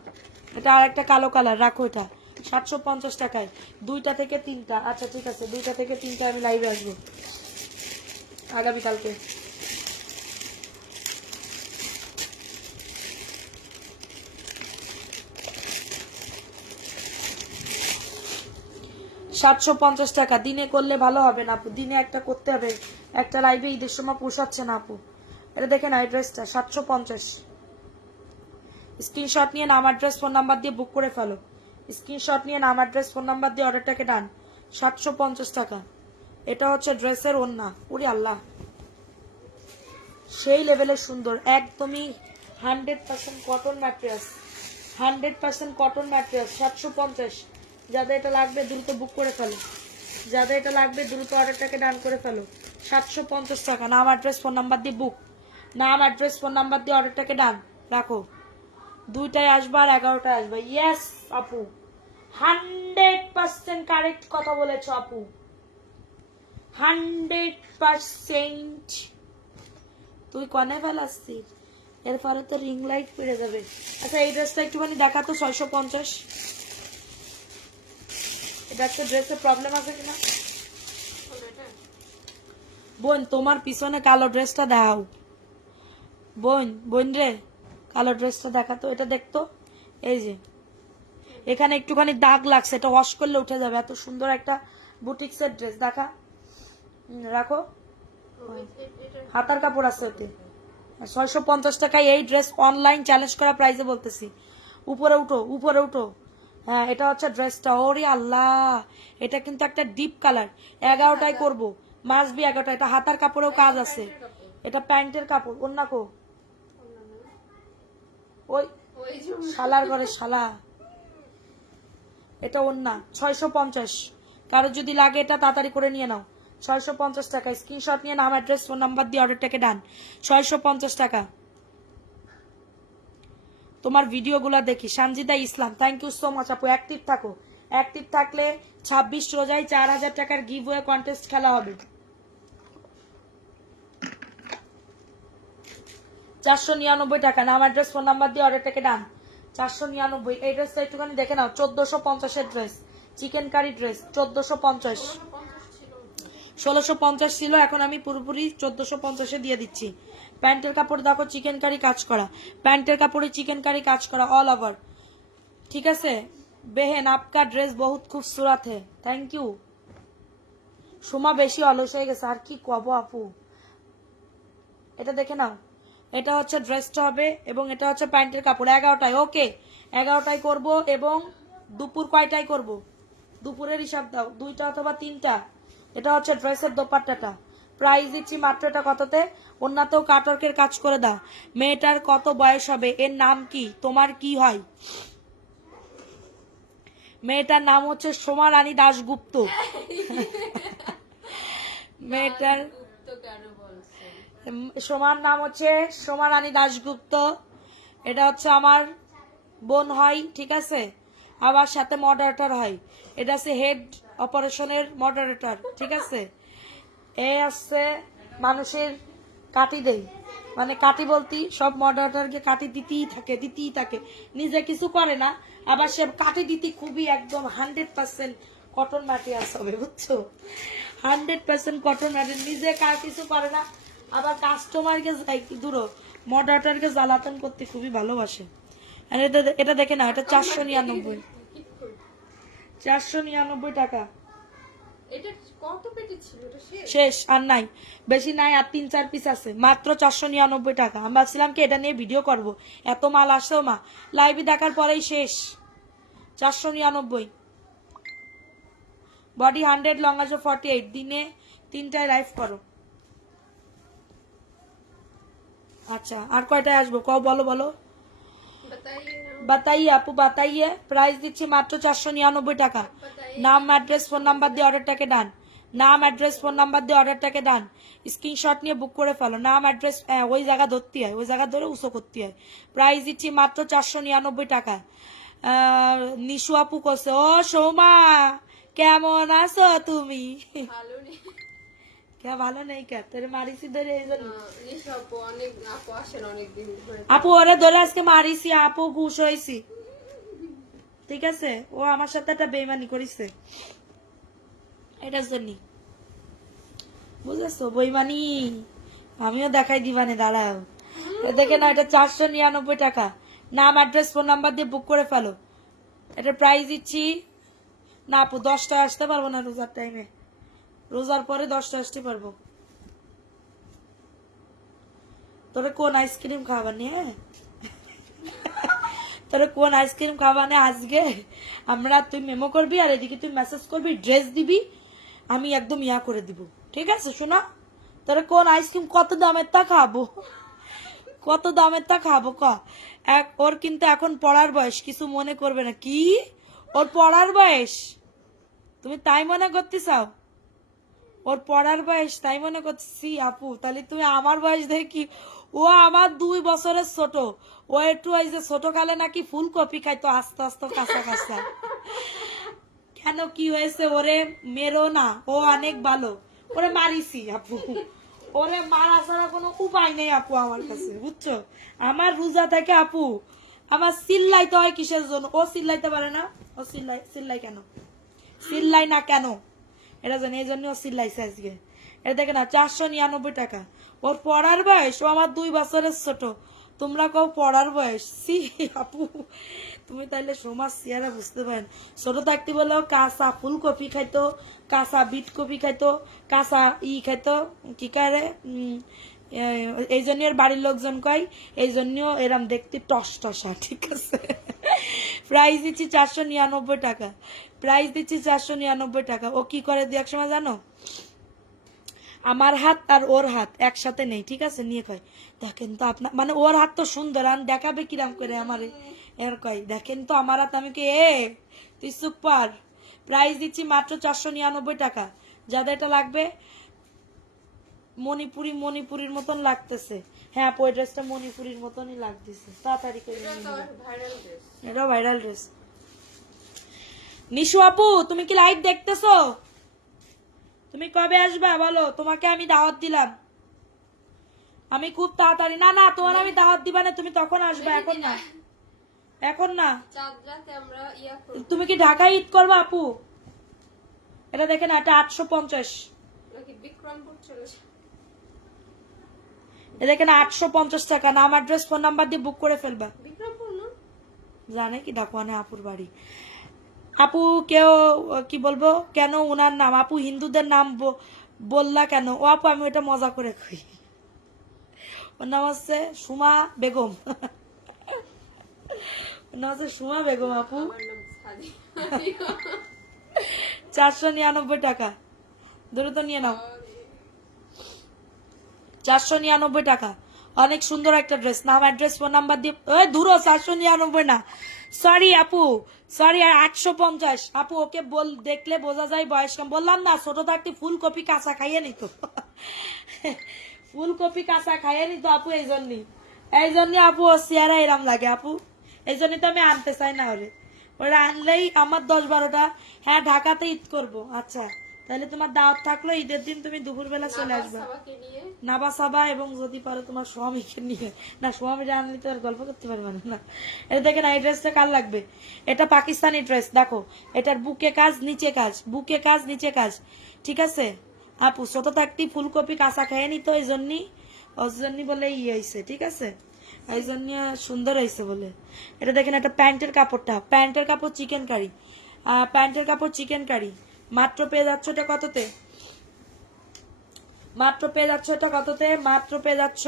এটা আর একটা কালো কালার, রাখো এটা 750 টাকায়। 2টা থেকে 3টা, আচ্ছা ঠিক আছে, 2টা থেকে 3টা আমি লাইভে আসবো আগামীকালকে। $750 টাকা। দিনে করলে ভালো হবে না আপু, দিনে একটা করতে হবে, একটা লাইভে ঈদের সময় পোষাচ্ছে না আপু। এটা দেখে না, এই ড্রেসটা 750। স্ক্রিনশট নিয়ে নাম অ্যাড্রেস ফোন নাম্বার দিয়ে বুক করে ফেলো। স্ক্রিনশট নিয়ে নাম অ্যাড্রেস ফোন নাম্বার দিয়ে অর্ডারটাকে ডান। 750 টাকা। এটা হচ্ছে ড্রেসের ওড়না, ওরে আল্লাহ সেই লেভেলের সুন্দর, একদমই 100% কটন ম্যাটেরিয়ালস, 100% কটন ম্যাটেরিয়ালস। 750। যাদের এটা লাগবে দ্রুত বুক করে ফেলো, যাদের এটা লাগবে দ্রুত অর্ডারটাকে ডান করে ফেলো। 750 টাকা। নাম অ্যাড্রেস ফোন নাম্বার দিয়ে বুক, নাম অ্যাড্রেস ফোন নাম্বার দিয়ে অর্ডারটাকে ডান রাখো। 2টায় আসবা আর 11টায় আসবা। ইয়েস আপু, 100% কারেক্ট কথা বলেছ আপু, 100%। তুই কনে ফেলাচ্ছিস, এরপরে তো রিং লাইট পড়ে যাবে। আচ্ছা এই ড্রেসটা একটুখানি দেখা তো, 650। এটা একটা ড্রেসের প্রবলেম আছে কিনা বোন? তোমার পিছনে কালো ড্রেসটা দাও বোন, বোন রে কালো ড্রেসটা দেখা তো, এটা দেখতো। এই যে এখানে একটুখানি দাগ লাগছে, এটা ওয়াশ করলে উঠে যাবে। এত সুন্দর একটা বুটিক্সের ড্রেস, দেখা। রাখো, হাতার কাপড় আছে ওতে। 650 টাকায় এই ড্রেস, অনলাইন চ্যালেঞ্জ করা প্রাইসে বলতেছি। উপরে উঠো, উপরে উঠো। হ্যাঁ এটা হচ্ছে ড্রেসটা, ওরে আল্লাহ, এটা কিন্তু একটা ডিপ কালার। 11টায় করবো, মাস্ট বি 11টা। এটা হাতার কাপড়েও কাজ আছে, এটা প্যান্টের কাপড়। ওন্না কো, ওই শালার ঘরে শালা, এটা ওন্না। 650। কারো যদি লাগে এটা তাড়াতাড়ি করে নিয়ে নাও। 650 টাকা। স্ক্রিনশট নিয়ে নাম অ্যাড্রেস ফোন নাম্বার দিয়ে অর্ডারটাকে ডান। 650 টাকা। তোমার ভিডিওগুলো দেখি। সানজিদা ইসলাম, থ্যাংক ইউ সো মাচ আপু। অ্যাক্টিভ থাকো, অ্যাক্টিভ থাকলে 26 রোজায় 4000 টাকার গিভওয়ে কন্টেস্ট খেলা হবে। 499 টাকা। নাম অ্যাড্রেস ফোন নাম্বার দিয়ে অর্ডারটাকে ডান। 499। এই ড্রেসটা একটুখানি দেখে নাও, 1450-এর ড্রেস, চিকেন কারি ড্রেস। 1450, 1650 ছিল, এখন আমি পুরোপুরি 1450-এ দিয়ে দিচ্ছি। প্যান্টের কাপড় দেখো, চিকেন কারি কাজ করা, প্যান্টের কাপড়ে চিকেন কারি কাজ করা অল ওভার, ঠিক আছে? বেহেন আপকা ড্রেস বহুত খুবসুরত হে, থ্যাংক ইউ। সোমা বেশি অলস হয়ে গেছে, আর কি কব আপু। এটা দেখে নাও, এটা হচ্ছে ড্রেসটা হবে, এবং এটা হচ্ছে প্যান্টের কাপড়। 11টায়, ওকে 11টায় করব। এবং দুপুর কয়টায় করব? দুপুরের হিসাব দাও, 2টা অথবা 3টা। এটা হচ্ছে ড্রেসের দোপাট্টাটা, প্রাইস দিচ্ছি মাত্র এটা কততে? অন্যতেও কাটওয়ার্কের কাজ করে দাও। মেয়েটার কত বয়স হবে? এর নাম কি? তোমার কি হয়? মেয়েটার নাম হচ্ছে সোমা রানী দাশগুপ্ত। মেয়েটার সোমার নাম হচ্ছে সোমা রানী দাশগুপ্ত। এটা হচ্ছে আমার বোন হয়, ঠিক আছে? আবার সাথে মডারেটর হয়, এটা হচ্ছে হেড অপারেশনের মডারেটর, ঠিক আছে? এ আসছে মানুষের কাটি দেই, মানে কাটি বলতি সব মডারেটরকে কাটি দিতেই থাকে, নিজে কিছু করে না, আবার সে কাটি দিতে খুবই একদম 100% কটন ম্যাটেরিয়ালস হবে, বুঝছো? 100% কটন ম্যাটেরিয়াল, নিজে কিছু করে না, আবার কাস্টমারকে দূর মডারেটরকে জ্বালাতন করতে খুবই ভালোবাসে। আর এটা দেখে না, এটা 499 টাকা। এটা কত পেটি ছিল? এটা শেষ? শেষ, আর নাই, বেশি নাই, আর 3-4 পিস আছে, মাত্র 499 টাকা। আমি ভাবছিলাম কি এটা নিয়ে ভিডিও করব, এত মাল আসছেও মা, লাইভে দেখার পরেই শেষ। 499, বডি 100, লং আছে 48, দিনে 3টায় লাইভ করো। আচ্ছা, আর কয়টায় আসবো কও, বলো বলো। बताइए আপু, बताइए। প্রাইস দিচ্ছি মাত্র 499 টাকা। নাম, অ্যাড্রেস, ফোন নাম্বার দিয়ে অর্ডারটাকে ডান। নাম, অ্যাড্রেস, ফোন নাম্বার দিয়ে অর্ডারটাকে ডান। স্ক্রিনশট নিয়ে বুক করে ফেলো। নাম, অ্যাড্রেস, ওই জায়গা ধরতে হয়, ওই জায়গা ধরে উঁচু করতে হয়। প্রাইস দিচ্ছি মাত্র 499 টাকা। নিশু আপু করছে, ও সৌমা কেমন আছো তুমি? ভালো নেই। কে ভালো নেই কে? তোরে মারিছি ধরে এই জন্য। নিশা আপু অনেক আপু আসেন অনেক দিন ধরে। আপু ওরে ধরে আজকে মারিছি, আপু ঘুষ হয়েছি, ঠিক আছে? ও আমার সাথে একটা বেইমানি করেছে, এটার জন্য, বুঝেছো? বেইমানি আমিও দেখাই দিবানে, দাঁড়াও। দেখে না, এটা 499 টাকা। নাম, অ্যাড্রেস, ফোন নাম্বার দিয়ে বুক করে ফেলো। এটা প্রাইস দিচ্ছি না আপু, 10টায় আসতে পারবো না রোজার টাইমে, রোজার পরে 10টায় আসতে পারবো। তোরে কোন আইসক্রিম খাওয়ানি? হ্যাঁ, তোরে কোন আইসক্রিম খাওয়ানে আজকে আমরা, তুই মেমো করবি আর এদিকে তুই মেসেজ করবি, ড্রেস দিবি, আমি একদম ইয়া করে দিব, ঠিক আছে শোনা? তোরে কোন আইসক্রিম কত দামের তা খাবো, কত দামের তা খাবো ক। ওর কিন্তু এখন পড়ার বয়স, কিছু মনে করবে না। কি ওর পড়ার বয়স? তুমি তাই মনে করতে চাও? ওর পড়ার বয়স তাই মনে করছি আপু? তাহলে তুমি আমার বয়স দেখি, ও আমার 2 বছরের ছোট। ও একটু ওই যে ছোটকালে নাকি ফুলকপি খাইতো আস্তে আস্তে কাঁচা কাঁচা। কেন, কি হয়েছে? ওরে মেরো না, ও অনেক ভালো, ওরে মারিছি আপু, ওরে মারা ছাড়া কোনো উপায় নেই আপু আমার কাছে, বুঝছো? আমার রোজা থেকে আপু আমার চিল্লাইতে হয় কিসের জন্য? ও চিল্লাইতে পারে না, ও চিল্লাই কেন? চিল্লাই না কেন এটা জানি, এই জন্য ও চিল্লাইছে আজকে। এটা দেখে না, 499 টাকা। ওর পড়ার বয়স, ও আমার 2 বছরের ছোট, তোমরা কেউ পড়ার বয়স? সি আপু, তুমি তাইলে সমাজ চেহারা বুঝতে পারেন। ছোট থাকতে বলো কাঁচা ফুলকপি খাইতো, কাঁচা বিট কপি খাইতো, কাঁচা খাইতো, কি কারে, এই জন্য এর বাড়ির লোকজন কয়, এই জন্য এরম দেখতে টস টসা, ঠিক আছে? প্রাইস দিচ্ছি 499 টাকা। প্রাইস দিচ্ছি 499 টাকা। ও কি করে দু এক সময় জানো, আমার হাত আর ওর হাত একসাথে নেই, ঠিক আছে? নিয়ে কয়, দেখেন তো আপনার, মানে ওর হাত তো সুন্দর, আর দেখাবে কিরাম করে আমারে, এর কয় দেখেন তো আমার হাত। আমি কি তুই সুপার। প্রাইস দিচ্ছি মাত্র 499 টাকা। যাদের এটা লাগবে, মণিপুরির মতন লাগতেছে। হ্যাঁ আপু, এই ড্রেসটা মণিপুরির মতনই লাগতেছে, তাড়াতাড়ি করে এটা ভাইরাল ড্রেস। নিশু আপু, তুমি কি লাইভ দেখতেছো? তুমি কবে আসবা বলো, তোমাকে আমি দাওয়াত দিলাম, আমি খুব তাড়াতাড়ি। না না, তোমার আমি দাওয়াত দিবা না, তুমি তখন আসবা, এখন না, এখন না। তুমি কি ঢাকায় ঈদ করবা আপু? এটা দেখে না, এটা 850, দেখে না 850 টাকা। নাম, অ্যাড্রেস, ফোন নাম্বার দিয়ে বুক করে ফেলবা। জানে কি ডাকওয়ানে আপুর বাড়ি। আপু কেউ কি বলবো কেন ওনার নাম, আপু হিন্দুদের নাম বললা কেন? ও আপু আমি এটা মজা করে কই, ওর নাম হচ্ছে সুমা বেগম, ওর নাম হচ্ছে সুমা বেগম আপু। 499 টাকা, দ্রুত নিয়ে নাও। 499 টাকা, অনেক সুন্দর একটা ড্রেস। নাম, অ্যাড্রেস, ফোন নাম্বার দিয়ে, দূরও 499 না, সরি আপু, সরি, 850 আপু। ওকে দেখলে বোঝা যায় বয়স কম, বললাম না ছোট থাকতে ফুলকপি কাঁচা খাইয়ে নিত, ফুলকপি কাঁচা খাইয়ে নিত আপু, এই জন্য আপু ও চেহারা এরাম লাগে আপু, এই জন্যই তো আমি আনতে চাই না। ওরা আনলেই আমার 10-12টা। হ্যাঁ ঢাকাতে ঈদ করবো, আচ্ছা তাহলে তোমার দাওয়াত থাকলো, ঈদের দিন তুমি দুপুরবেলা চলে আসবে সবাইকে নিয়ে নাবা সাবা, এবং যদি পারো তোমার স্বামীকে নিয়ে। না, স্বামী আনলে তো আর গল্প করতে পারবে না। এটা দেখে না, এই ড্রেসটা কার লাগবে? এটা পাকিস্তানি ড্রেস, দেখো এটার বুকে কাজ নিচে কাজ, বুকে কাজ নিচে কাজ, ঠিক আছে আপু? ছোট থাকতে ফুলকপি কাঁচা খেয়ে নিত, ওই জন্যই বলে ইয়ে হয়েছে, ঠিক আছে, এই জন্য সুন্দর হয়েছে বলে। এটা দেখেন, একটা প্যান্টের কাপড়টা, প্যান্টের কাপড় চিকেন কারি, প্যান্টের কাপড় চিকেন কারি, মাত্র পেয়ে যাচ্ছ এটা কততে? মাত্র পেয়ে যাচ্ছ এটা কততে? মাত্র পেয়ে যাচ্ছ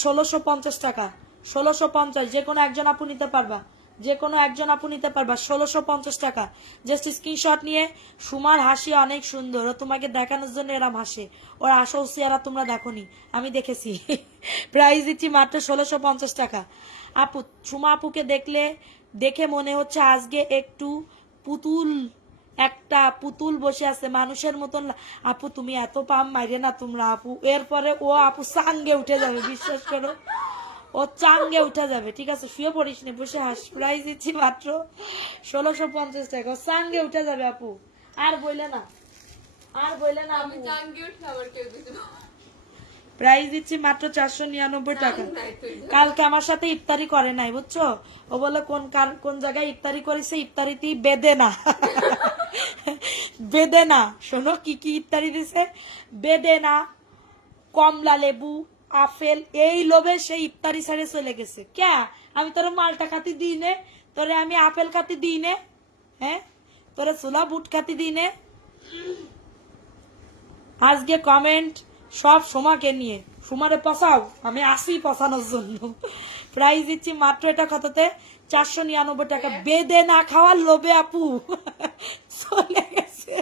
1650 টাকা। 1650, যে কোনো একজন আপু নিতে পারবা, যে কোনো একজন আপু নিতে পারবা 1650 টাকা। জাস্ট স্ক্রিনশট নিয়ে। সুমার হাসি অনেক সুন্দর, ও তোমাকে দেখানোর জন্য এরম হাসে, ওর আসল চেহারা তোমরা দেখোনি, আমি দেখেছি। প্রাইস দিচ্ছি মাত্র 1650 টাকা। আপু, সুমা আপুকে দেখে মনে হচ্ছে আজকে একটু পুতুল, একটা পুতুল বসে আছে মানুষের মতন। আপু তুমি এত পাম মাইরে না তোমরা আপু, এরপরে ও আপু চাঙ্গে উঠে যাবে, বিশ্বাস করো, ও চাঙ্গে উঠে যাবে, ঠিক আছে? শুয়ে পড়িস নি, বসে হাস। প্রাইস দিচ্ছি মাত্র 1650 টাকা, ও চাঙ্গে উঠে যাবে আপু, আর বইলে না, আর বইলে না আমি আপু। চাঙ্গি উঠলে আবার কেউ দিতে প্রাইস দিচ্ছি মাত্র 499 টাকা। নাই তুই কালকে আমার সাথে ইফতারি করে নাই, বুঝছো? ও বলে কোন জায়গায় ইফতারি করেছে, ইফতারিতেই বেদে না। বেদে না, শোনো কি কি ইফতারি দিছে, বেদে না, কমলা লেবু, আপেল, এই লোভে সেই ইফতারি ছেড়ে চলে গেছে। ক্যা আমি তোর মালটা খাতি দিই নে, তোরে আমি আপেল খাতি দিই নে, হ্যাঁ তোরে ছোলা বুট খাতি দিই নে। আজকে কমেন্ট সব সোমাকে নিয়ে, সোমারে পচাও, আমি আসি পচানোর জন্য। প্রাইস দিচ্ছি মাত্র এটা কততে? 499 টাকা। বেদে না খাওয়ার লোভে আপু চলে গেছে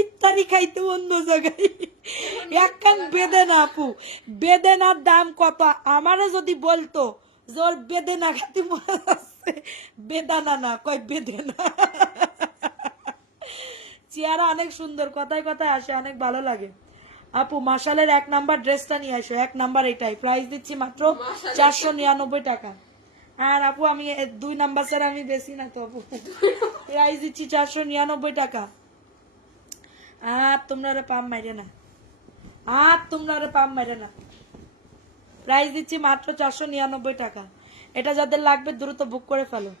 ইফতারি খাইতে অন্য জায়গায়। একখান বেদেনা আপু, বেদেনার দাম কত আমারে যদি বলতো যে ওর বেদেনা খাইতে মনে যাচ্ছে, বেদানা না কয় বেদেনা। চেহারা অনেক সুন্দর, কথায় কথায় আসে, অনেক ভালো লাগে। আপু মাসালের 1 নাম্বার ড্রেসটা নিয়ে আসো, 1 নাম্বার এটাই। প্রাইস দিচ্ছি মাত্র 499 টাকা। আর আপু আমি 2 নাম্বার স্যার আমি বেশি না তো আপু, প্রাইস দিচ্ছি 499 টাকা। আর তোমরা ওরা পাম মাইরে না, আর তোমরা ওরা পাম মাইরে না। প্রাইস দিচ্ছি মাত্র 499 টাকা। এটা যাদের লাগবে দ্রুত বুক করে ফেলো।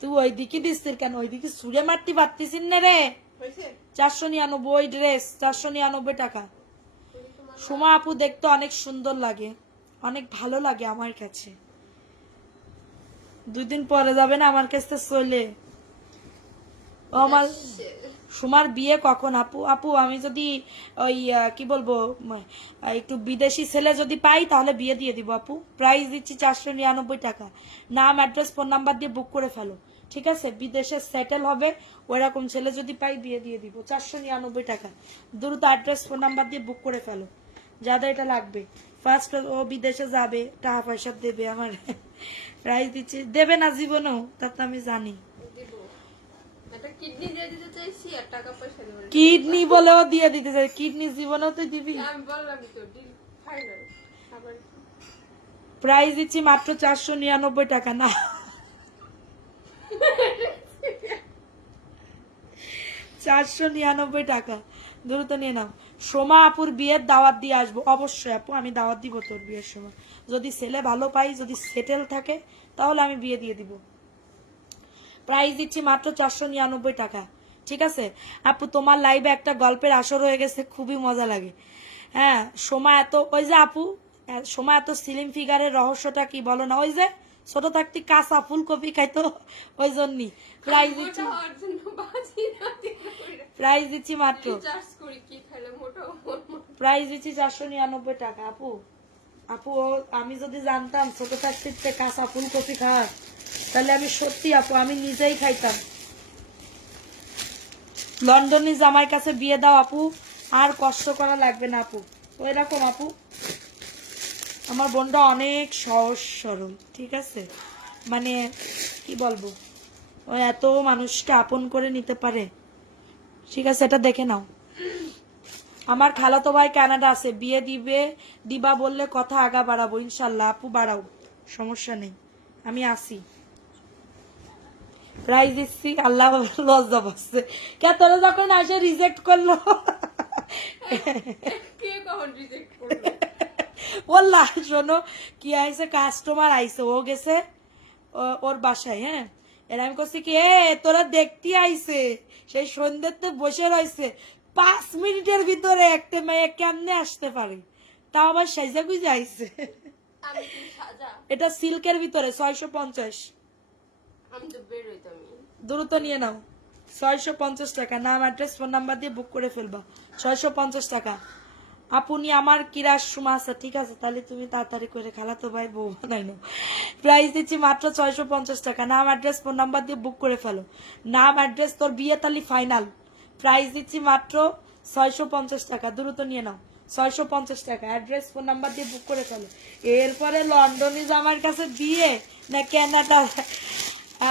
তুই ওইদিকে দিচ্ছিস কেন? ওইদিকে সুরে মারতে পারতিস না রে। হয়েছে 499 ড্রেস, 499 টাকা। সুমা আপু দেখতে অনেক সুন্দর লাগে, অনেক ভালো লাগে আমার কাছে। 2 দিন পরে যাবে না আমার কাছে চলে। ও আমার সুমার বিয়ে কখন আপু? আপু আমি যদি ওই কি বলবো একটু বিদেশি ছেলে যদি পাই তাহলে বিয়ে দিয়ে দিব আপু। প্রাইস দিচ্ছি 499 টাকা। নাম, অ্যাড্রেস, ফোন নাম্বার দিয়ে বুক করে ফেলো, ঠিক আছে? বিদেশে সেটেল হবে ওরকম ছেলে যদি পাই বিয়ে দিয়ে দিব। 499 টাকা। দ্রুত অ্যাড্রেস, ফোন নাম্বার দিয়ে বুক করে ফেলো যাদের এটা লাগবে। ফার্স্ট ও বিদেশে যাবে, টাকা পয়সা দেবে আমার। প্রাইস দিচ্ছি, দেবে না জীবনেও, তা তো আমি জানি। দিব একটা কিডনি দিয়ে দিতে চাইছি আর টাকা পয়সা দেবো না। কিডনি বলেও দিয়ে দিতে চাই, কিডনি জীবনেও তুই দিবি? আমি বললাম তো ডিল ফাইনাল। আবার প্রাইস দিচ্ছি মাত্র 499 টাকা। না 499 টাকা, দ্রুত নিয়ে নাও। সোমা আপুর বিয়ের দাওয়াত দিয়ে আসবো অবশ্যই আপু, আমি দাওয়াত দিব তোর বিয়ের সময়। যদি ছেলে ভালো পাই, যদি সেটেল থাকে তাহলে আমি বিয়ে দিয়ে দিব। প্রাইস দিচ্ছি মাত্র 499 টাকা, ঠিক আছে আপু? তোমার লাইভে একটা গল্পের আসর হয়ে গেছে, খুবই মজা লাগে। হ্যাঁ সোমা এত, ওই যে আপু সোমা এত স্লিম ফিগারের রহস্যটা কি বলো না? ওই যে ছোট থাকতে কাঁচা ফুলকপি খাইতো, ওই জন্যই। প্রাইস দিচ্ছি, মোটা হওয়ার জন্য বাজি রাখি কইরা প্রাইস দিচ্ছি মাত্র, রিচার্জ করি কি খাইলে মোটা প্রাইস দিচ্ছি 499 টাকা আপু। আপু আমি যদি জানতাম ছোট থাকতে কাঁচা ফুলকপি খাওয়ার, তাহলে আমি সত্যি আপু আমি নিজেই খাইতাম। লন্ডনে জামাই কাছে বিয়ে দাও আপু, আর কষ্ট করা লাগবে না আপু। ওই রকম আপু, আমার বোনটা অনেক সহজ সরল, ঠিক আছে? মানে কি বলবো, ও এত মানুষকে আপন করে নিতে পারে, ঠিক আছে? এটা দেখে নাও। আমার খালাতো ভাই কানাডা আছে, বিয়ে দিবা বললে কথা আগা বাড়াবো ইনশাল্লাহ আপু, বাড়াও, সমস্যা নেই, আমি আসি। প্রাইজ দিচ্ছি, আল্লাহ লজ্জা পাচ্ছে কে তোরা যখন আসে রিজেক্ট করলো। কে কখন রিজেক্ট করবে? বললা শোনো কি আইছে, কাস্টমার আইছে, ও গেছে ওর বাসায়, হ্যাঁ, এর আমি করছি কি এ তোরা দেখতে আইছে, সেই সন্ধ্যেতে বসে রয়েছে, 5 মিনিটের ভিতরে একটা মেয়ে কেমনে আসতে পারে, তাও আবার সাইজা গুজে আইছে। আমি কি সাজা? এটা সিল্কের ভিতরে 650, আমি তো বের হইতাম। দ্রুত নিয়ে নাও। 650 টাকা, নাম অ্যাড্রেস ফোন নাম্বার দিয়ে বুক করে ফেলবা। 650 টাকা। আপনি আমার কিরাস সুমা আছে, ঠিক আছে, তাহলে তুমি তাড়াতাড়ি করে খালাতো ভাই বউ বানাই নাও। প্রাইস দিচ্ছি মাত্র 650 টাকা, নাম অ্যাড্রেস ফোন নাম্বার দিয়ে বুক করে ফেলো। নাম অ্যাড্রেস তোর বিয়ে তালি ফাইনাল। প্রাইস দিচ্ছি মাত্র 650 টাকা, দ্রুত নিয়ে নাও। 650 টাকা, অ্যাড্রেস ফোন নাম্বার দিয়ে বুক করে ফেলো। এরপরে লন্ডনে আমার কাছে বিয়ে না ক্যানাডা।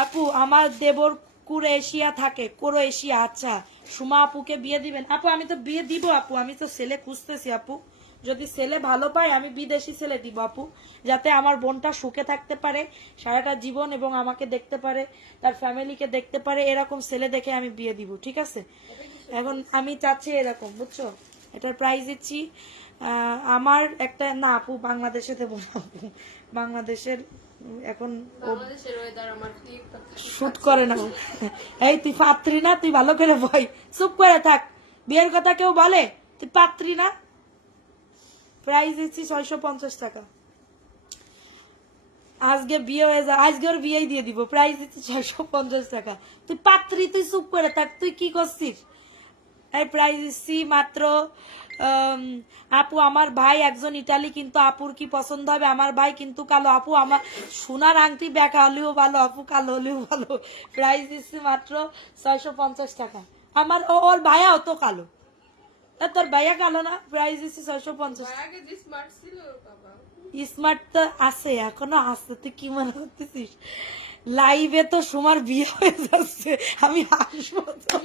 আপু আমার দেবর ক্রোয়েশিয়া থাকে, ক্রোয়েশিয়া। আচ্ছা, সুমা আপুকে বিয়ে দিবেন? আপু আমি তো বিয়ে দিব আপু, আমি তো ছেলে খুঁজতেছি আপু, যদি ছেলে ভালো পাই আমি বিদেশি ছেলে দিব আপু, যাতে আমার বোনটা সুখে থাকতে পারে সারাটা জীবন এবং আমাকে দেখতে পারে, তার ফ্যামিলিকে দেখতে পারে, এরকম ছেলে দেখে আমি বিয়ে দিব, ঠিক আছে? এখন আমি চাচ্ছি এরকম, বুঝছো? এটার প্রাইস দিচ্ছি আমার একটা, না আপু বাংলাদেশে দেবো না আপু, বাংলাদেশের এখন বাংলাদেশের ওয়েদার আমার ঠিক শুট করে না। এই তুই পাত্রী না, তুই ভালো করে বই, চুপ করে থাক, বিয়ের কথা কেউ বলে? তুই পাত্রী না। প্রাইস দিচ্ছি 650 টাকা, আজকে বিয়ে হয়ে যা, আজকে ওর বিয়েই দিয়ে দিব। প্রাইস দিচ্ছি 650 টাকা। তুই পাত্রী, তুই চুপ করে থাক, তুই কি করছিস? এই প্রাইস দিচ্ছি মাত্র আপু আমার ভাই একজন ইটালি, কিন্তু আপুর কি পছন্দ হবে? আমার ভাই কিন্তু কালো আপু, আমার সোনার আংটি বেঁকা হলেও ভালো আপু, কালো হলেও ভালো। প্রাইস দিচ্ছি মাত্র 650 টাকা। আমার ওর ভাইয়াও তো কালো, তা তোর ভাইয়া কালো না? প্রাইস দিচ্ছি 650। আগে যে স্মার্ট ছিল বাবা। স্মার্ট তো আছে, এখনো আছে, তুই কি মনে করতেছিস? লাইভে তো সুমার বিয়ে হয়ে যাচ্ছে, আমি হাসবো তো।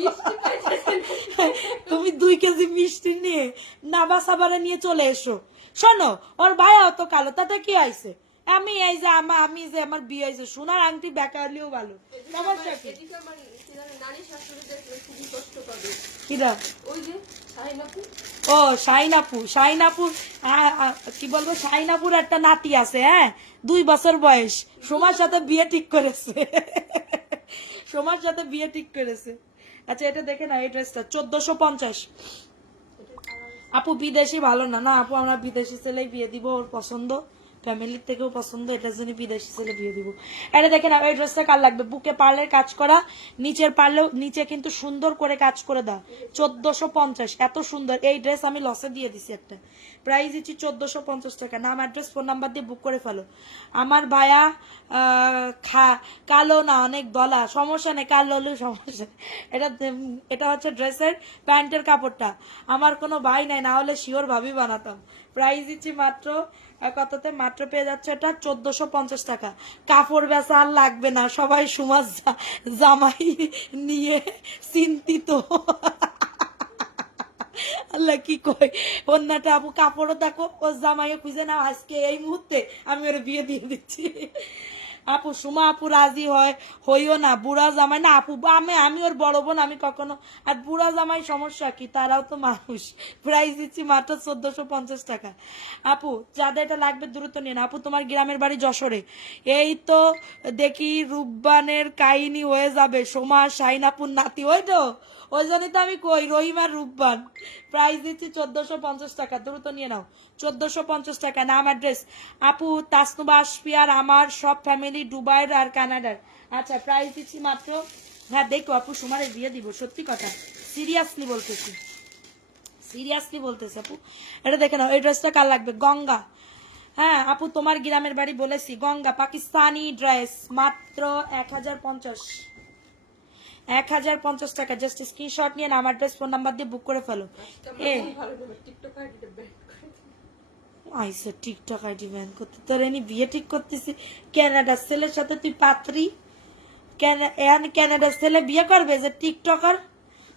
তুমি 2 কেজি মিষ্টি নিয়ে নাবা সাবারে নিয়ে চলে এসো। শোনো ওর ভাইয়াও তো কালো, তাতে কি হয়েছে? আমি এই যে আমি যে আমার বিয়ে হয়েছে, সোনার আংটি বেঁকা হলেও ভালো, সমস্যা কি? এদিকে আমার নানি শাশুড়ি দেখলে খুবই কষ্ট পাবে। কিরা? ওই যে শাহিন আপু। ও শাহিন আপু, শাহিন আপু, কি বলবো, শাহিন আপুর একটা নাতি আছে, হ্যাঁ, 2 বছর বয়স, সোমার সাথে বিয়ে ঠিক করেছে, সোমার সাথে বিয়ে ঠিক করেছে। আচ্ছা এটা দেখে না, এই ড্রেসটা 1450। আপু বিদেশি ভালো না, না আপু আমরা বিদেশি ছেলেই বিয়ে দিব, ওর পছন্দ, ফ্যামিলির থেকেও পছন্দ, এটার জন্য বিদেশি ছেলে বিয়ে দিব। এটা দেখে না, এই ড্রেসটা কার লাগবে? বুকে পার্লের কাজ করা, নিচের পার্লেও নিচে কিন্তু সুন্দর করে কাজ করে দাও। 1450, এত সুন্দর এই ড্রেস আমি লসে দিয়ে দিছি একটা। প্রাইস দিচ্ছি 1450 টাকা, নাম অ্যাড্রেস ফোন নাম্বার দিয়ে বুক করে ফেলো। আমার ভাইয়া কালো না, অনেক দলা, সমস্যা নেই, কালো হলেও সমস্যা নেই। এটা হচ্ছে ড্রেসের প্যান্টের কাপড়টা, আমার কোনো ভাই নাই, না হলে শিওর ভাবি বানাতাম। প্রাইস দিচ্ছি মাত্র কততে? মাত্র পেয়ে যাচ্ছে এটা 1450 টাকা। কাপড় বেচা আর লাগবে না, সবাই সুমাস জামাই নিয়ে চিন্তিত। আল্লাহ কি কই, অন্যটা আপু কাপড়ও দেখো, ও জামাইও খুঁজে না, আজকে এই মুহূর্তে আমি ওর বিয়ে দিয়ে দিচ্ছি। আপু সুমা আপু রাজি হইও না, বুড়া জামাই না আপু, আমি ওর বড় বোন, আমি কখনো, আর বুড়া জামাই সমস্যা কি, তারাও তো মানুষ। প্রাইস দিচ্ছি মাত্র 1450 টাকা। আপু যাদের এটা লাগবে দ্রুত নিন। আপু তোমার গ্রামের বাড়ি যশোরে? এই তো দেখি রূপবানের কাহিনী হয়ে যাবে, সোমা শাহিন আপুর নাতি, ওই তো, ওই জন্যই তো আমি কই রহিমার রূপবান। প্রাইস দিচ্ছি 1450 টাকা, দ্রুত নিয়ে নাও। 1450 টাকা, নাম অ্যাড্রেস আপু তাসনুবা আসফিয়ার, আমার সব ফ্যামিলি দুবাইয়ের আর কানাডার। আচ্ছা প্রাইস দিচ্ছি মাত্র, হ্যাঁ দেখো আপু সুমারে দিয়ে দিব, সত্যি কথা, সিরিয়াসলি বলতেছি, সিরিয়াসলি বলতেছি আপু। এটা দেখে নাও, এই ড্রেসটা কার লাগবে? গঙ্গা, হ্যাঁ আপু তোমার গ্রামের বাড়ি বলেছি, গঙ্গা, পাকিস্তানি ড্রেস, মাত্র 1050, 1050 টাকা। জাস্ট স্ক্রিনশট নিয়ে নাম অ্যাড্রেস ফোন নাম্বার দিয়ে বুক করে ফেলো। টিকটক আইডিটা ব্যান করে আইসা টিকটক আইডি ব্যান করতে, তোর এনি বিয়ে ঠিক করতেছি ক্যানাডার ছেলের সাথে, তুই পাত্রী, ক্যানাডার ছেলে বিয়ে করবে যে টিকটকার?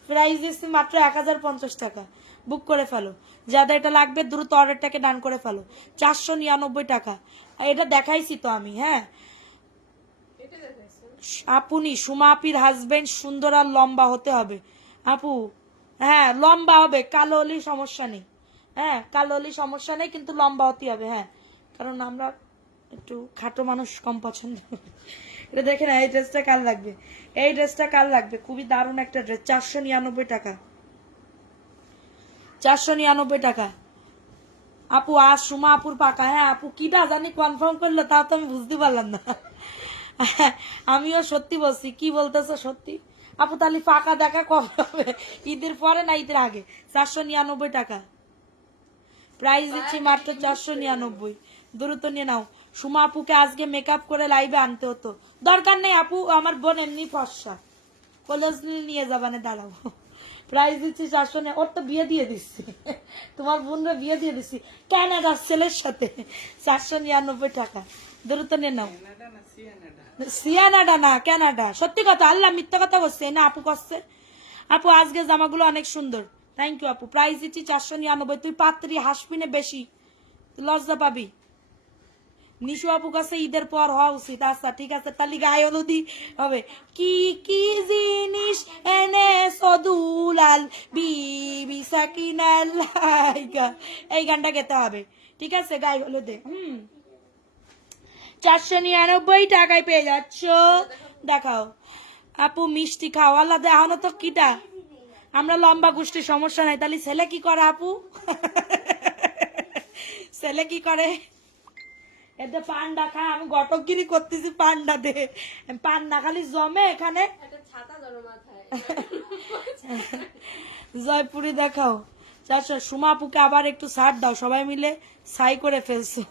প্রাইস দিচ্ছি মাত্র 1050 টাকা, বুক করে ফেলো। যাদের এটা লাগবে দ্রুত অর্ডারটাকে ডান করে ফেলো। 499 টাকা, এটা দেখাইছি তো আমি, হ্যাঁ। এটা দেখাইছেন? আপনি সুমা আপির হাজবেন্ড সুন্দর আর লম্বা হতে হবে আপু, হ্যাঁ লম্বা হবে, কালো হলে সমস্যা নেই। হ্যাঁ কালো হলে সমস্যা নেই, কিন্তু লম্বা হতে হবে। হ্যাঁ কারণ আমরা একটু খাটো মানুষ কম পছন্দ। এটা দেখে না, এই ড্রেসটা কার লাগবে? এই ড্রেসটা কার লাগবে? খুবই দারুণ একটা ড্রেস, 499 টাকা। 499 টাকা। আপু আজ সুমা আপুর পাকা। হ্যাঁ আপু কিটা জানি কনফার্ম করলো, তাও তো আমি বুঝতে পারলাম না। আমিও সত্যি বলছি, কি বলতেছো সত্যি? আপু তাহলে পাকা দেখা কবে হবে? ঈদের পরে না ঈদের আগে? 499 টাকা প্রাইস দিচ্ছি, মাত্র 499। দ্রুত নিয়ে নাও। সুমা আপুকে আজকে মেকআপ করে লাইভে আনতে হতো, দরকার নেই আপু, আমার বোন এমনি ফর্সা, কলেজ নিয়ে যাবানে, দাঁড়াও। প্রাইস দিচ্ছি 400। ওর তো বিয়ে দিয়ে দিচ্ছি, তোমার বোনরা বিয়ে দিয়ে দিচ্ছি ক্যানাডার ছেলের সাথে। 499 টাকা, দ্রুত নিয়ে নাও। সিয়ানাডা না, ক্যানাডা। সত্যি কথা, আল্লাহ মিথ্যা কথা বলছে না, আপু করছে। আপু আজকে জামাগুলো অনেক সুন্দর, থ্যাংক ইউ আপু। প্রাইস দিচ্ছি 499। তুই পাত্রী হাসপিনে বেশি লজ্জা পাবি। নিশু আপু কাছে ঈদের পর হওয়া উচিত। আচ্ছা ঠিক আছে, তাহলে গায়ে হলুদি হবে। কি কি জিনিস এনে সদুলাল বিবি সাকিনাল লাইগা, এই গানটা গেতে হবে, ঠিক আছে? গায়ে হলুদে 499 টাকায় পেয়ে যাচ্ছ। দেখাও আপু, মিষ্টি খাও। আল্লাহ দেখানো তো কিটা, আমরা লম্বা গোষ্ঠীর সমস্যা নাই। তাহলে ছেলে কি করে আপু? ছেলে কি করে? এতে পান্ডা খা, আমি গটকগিরি করতেছি পান্ডা দে, পান না খালি জমে এখানে। একটা ছাতা ধরো মাথায়। জয়পুরি দেখাও। 400। সুমা আপুকে আবার একটু ছাড় দাও, সবাই মিলে ছাই করে ফেলছো।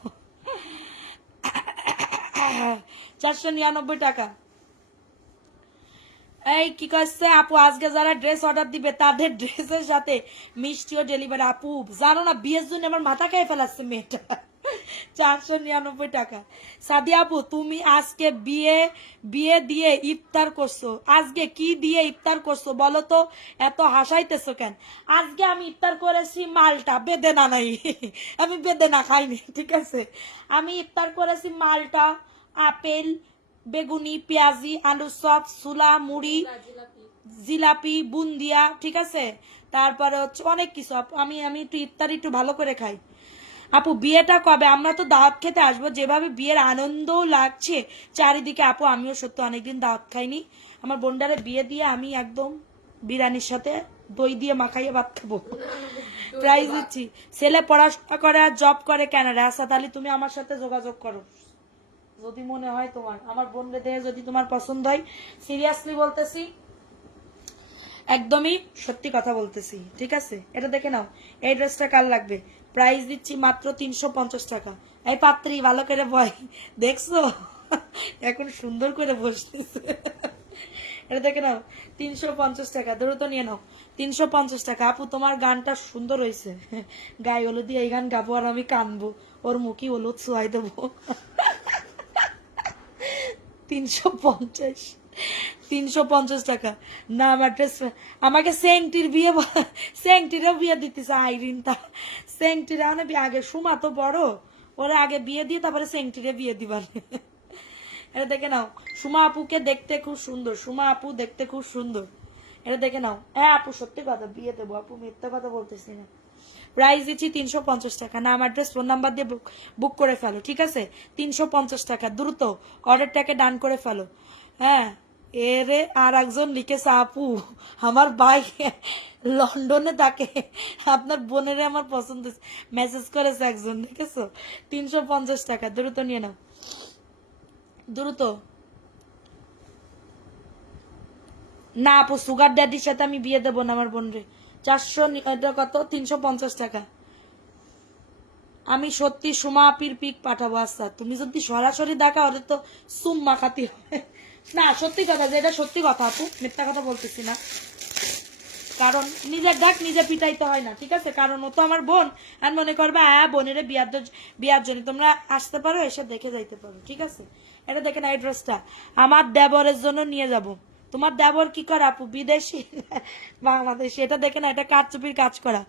499 টাকা। এই কি করছে আপু, আজকে যারা ড্রেস অর্ডার দিবে তাদের ড্রেসের সাথে মিষ্টিও ডেলিভারি। আপু জানো না, বিয়ের জন্য আমার মাথা খেয়ে ফেলাচ্ছে মেয়েটা। 499 টাকা। সাদিয়া আপু তুমি আজকে বিয়ে বিয়ে দিয়ে ইফতার করছো, আজকে কি দিয়ে ইফতার করছো বলো তো, এত হাসাইতেছো কেন? আজকে আমি ইফতার করেছি মালটা, বেদেনা নাই। আমি বেদেনা খাইনি, ঠিক আছে? আমি ইফতার করেছি মালটা, আপেল, বেগুনি, পেঁয়াজি, আলু চপ, ছোলা, মুড়ি, জিলাপি, বুন্দিয়া, ঠিক আছে? তারপরে হচ্ছে অনেক কিছু। আমি আমি একটু ইফতারি একটু ভালো করে খাই। আপু বিয়েটা কবে? আমরা তো দাওয়াত খেতে আসবো, যেভাবে বিয়ের আনন্দও লাগছে চারিদিকে। আপু আমিও সত্যি অনেকদিন দাওয়াত খাইনি। আমার বোনটারে বিয়ে দিয়ে আমি একদম বিরিয়ানির সাথে দই দিয়ে মাখাইয়ে ভাত খাবো। প্রাইজ দিচ্ছি। ছেলে পড়াশোনা করে আর জব করে ক্যানাডা। আচ্ছা তাহলে তুমি আমার সাথে যোগাযোগ করো যদি মনে হয় তোমার, আমার বোনরে দেখে যদি তোমার পছন্দ হয়। সিরিয়াসলি বলতেছি, একদমই সত্যি কথা বলতেছি, ঠিক আছে? এটা দেখে নাও, এই ড্রেসটা কার লাগবে? প্রাইস দিচ্ছি মাত্র 350 টাকা। এই পাত্রী ভালো করে বয়, দেখছো এখন সুন্দর করে বসতেছে। এটা দেখে নাও, 350 টাকা, দ্রুত নিয়ে নাও। 350 টাকা। আপু তোমার গানটা সুন্দর হয়েছে, গায়ে হলুদ দিয়ে এই গান গাবো আর আমি কানবো, ওর মুখে হলুদ ছোঁয়াই দেবো। 350। 350 টাকা। না আমার ড্রেস, আমাকে সেংটির বিয়ে, সেংটিরও বিয়ে দিতেছে আইরিন। তা সেংটিরা মানে আগে সুমা তো বড়, ওরা আগে বিয়ে দিয়ে তারপরে সেংটিরে বিয়ে দিবার। এটা দেখে নাও, সুমা আপুকে দেখতে খুব সুন্দর, সুমা আপু দেখতে খুব সুন্দর। এটা দেখে নাও। হ্যাঁ আপু সত্যি কথা, বিয়ে দেবো আপু, মিথ্যা কথা বলতেছি না। প্রাইস দিচ্ছি 350 টাকা। নাম অ্যাড্রেস ফোন নাম্বার দিয়ে বুক করে ফেলো, ঠিক আছে? 350 টাকা, দ্রুত অর্ডারটাকে ডান করে ফেলো। হ্যাঁ এরে আর একজন লিখেছে, আপু আমার ভাই লন্ডনে থাকে, আপনার বোনের আমার পছন্দ, মেসেজ করেছে একজন, দেখেছো? 350 টাকা, দ্রুত নিয়ে নাও, দ্রুত। না আপু সুগার ড্যাডির সাথে আমি বিয়ে দেবো না আমার বোনরে। 400, এটা কত? 350 টাকা। আমি সত্যি সুমা আপির পিক পাঠাবো। আচ্ছা তুমি যদি সরাসরি দেখা, ওদের তো সুম্মা খাতি হবে না। সত্যি কথা, যেটা সত্যি কথা আপু, মিথ্যা কথা বলতেছি না। কারণ নিজের ডাক নিজে পিটাইতে হয় না, ঠিক আছে? কারণ ও তো আমার বোন, আর মনে করবে হ্যাঁ বোনের বিয়ার জন্য তোমরা আসতে পারো, এসে দেখে যাইতে পারো, ঠিক আছে? এটা দেখেন এই ড্রেসটা আমার দেবরের জন্য নিয়ে যাব। তোমার দেবর কি করে আপু, বিদেশি বাংলাদেশি? এটা দেখে না, এটা কারচুপির কাজ করা।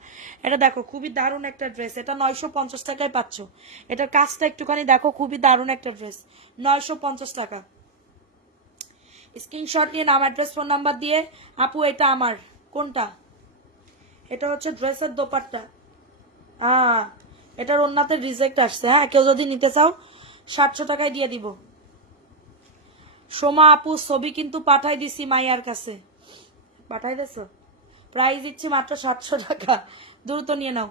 এটা দেখো খুবই দারুণ একটা ড্রেস, এটা 950 টাকায় পাচ্ছ। এটার কাজটা একটুখানি দেখো, খুবই দারুণ একটা ড্রেস, 950 টাকা। স্ক্রিনশট নিয়ে নাম অ্যাড্রেস ফোন নাম্বার দিয়ে, আপু এটা আমার, কোনটা? এটা হচ্ছে ড্রেসের দোপাট্টা। এটার ওন্নাতে রিজেক্ট আসছে। হ্যাঁ, কেউ যদি নিতে চাও 700 টাকায় দিয়ে দিব। সোমা আপু ছবি কিন্তু পাঠাই দিছি মাইয়ার কাছে। পাঠাই দিছ? প্রাইস দিচ্ছি মাত্র 700 টাকা, দ্রুত নিয়ে নাও।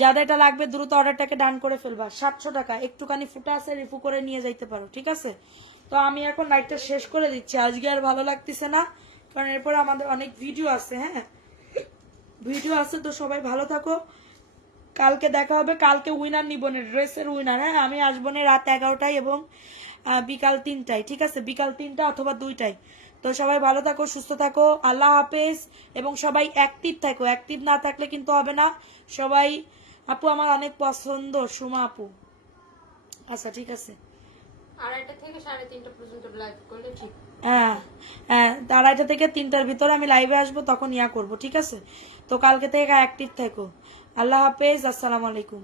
যাদের এটা লাগবে দ্রুত অর্ডারটাকে ডান করে ফেলবা। 700 টাকা, একটুখানি ফুটা আছে, রিফু করে নিয়ে যাইতে পারো, ঠিক আছে? তো আমি এখন লাইভটা শেষ করে দিচ্ছি, আজকে আর ভালো লাগতেছে না, কারণ এরপরে আমাদের অনেক ভিডিও আছে। হ্যাঁ, ভিডিও আছে, তো সবাই ভালো থাকো। কালকে দেখা হবে। কালকে উইনার নিব না, ড্রেসের উইনার। হ্যাঁ, আমি আসবো না রাত 11টায় এবং বিকাল 3টায়, ঠিক আছে? বিকাল 3টা অথবা 2টায়। তো সবাই ভালো থাকো, সুস্থ থাকো, আল্লাহ হাফেজ। এবং সবাই অ্যাক্টিভ থাকো, অ্যাক্টিভ না থাকলে কিন্তু হবে না। সবাই, আপু আমার অনেক পছন্দ সুমা আপু। আচ্ছা ঠিক আছে। 2:30 থেকে 3:30 পর্যন্ত লাইভ করলে ঠিক। হ্যাঁ হ্যাঁ, 2:30 থেকে 3টার ভিতরে আমি লাইভে আসবো, তখন ইয়া করবো, ঠিক আছে? তো কালকে থেকে অ্যাক্টিভ থাকো। আল্লাহ হাফেজ, আসসালামু আলাইকুম।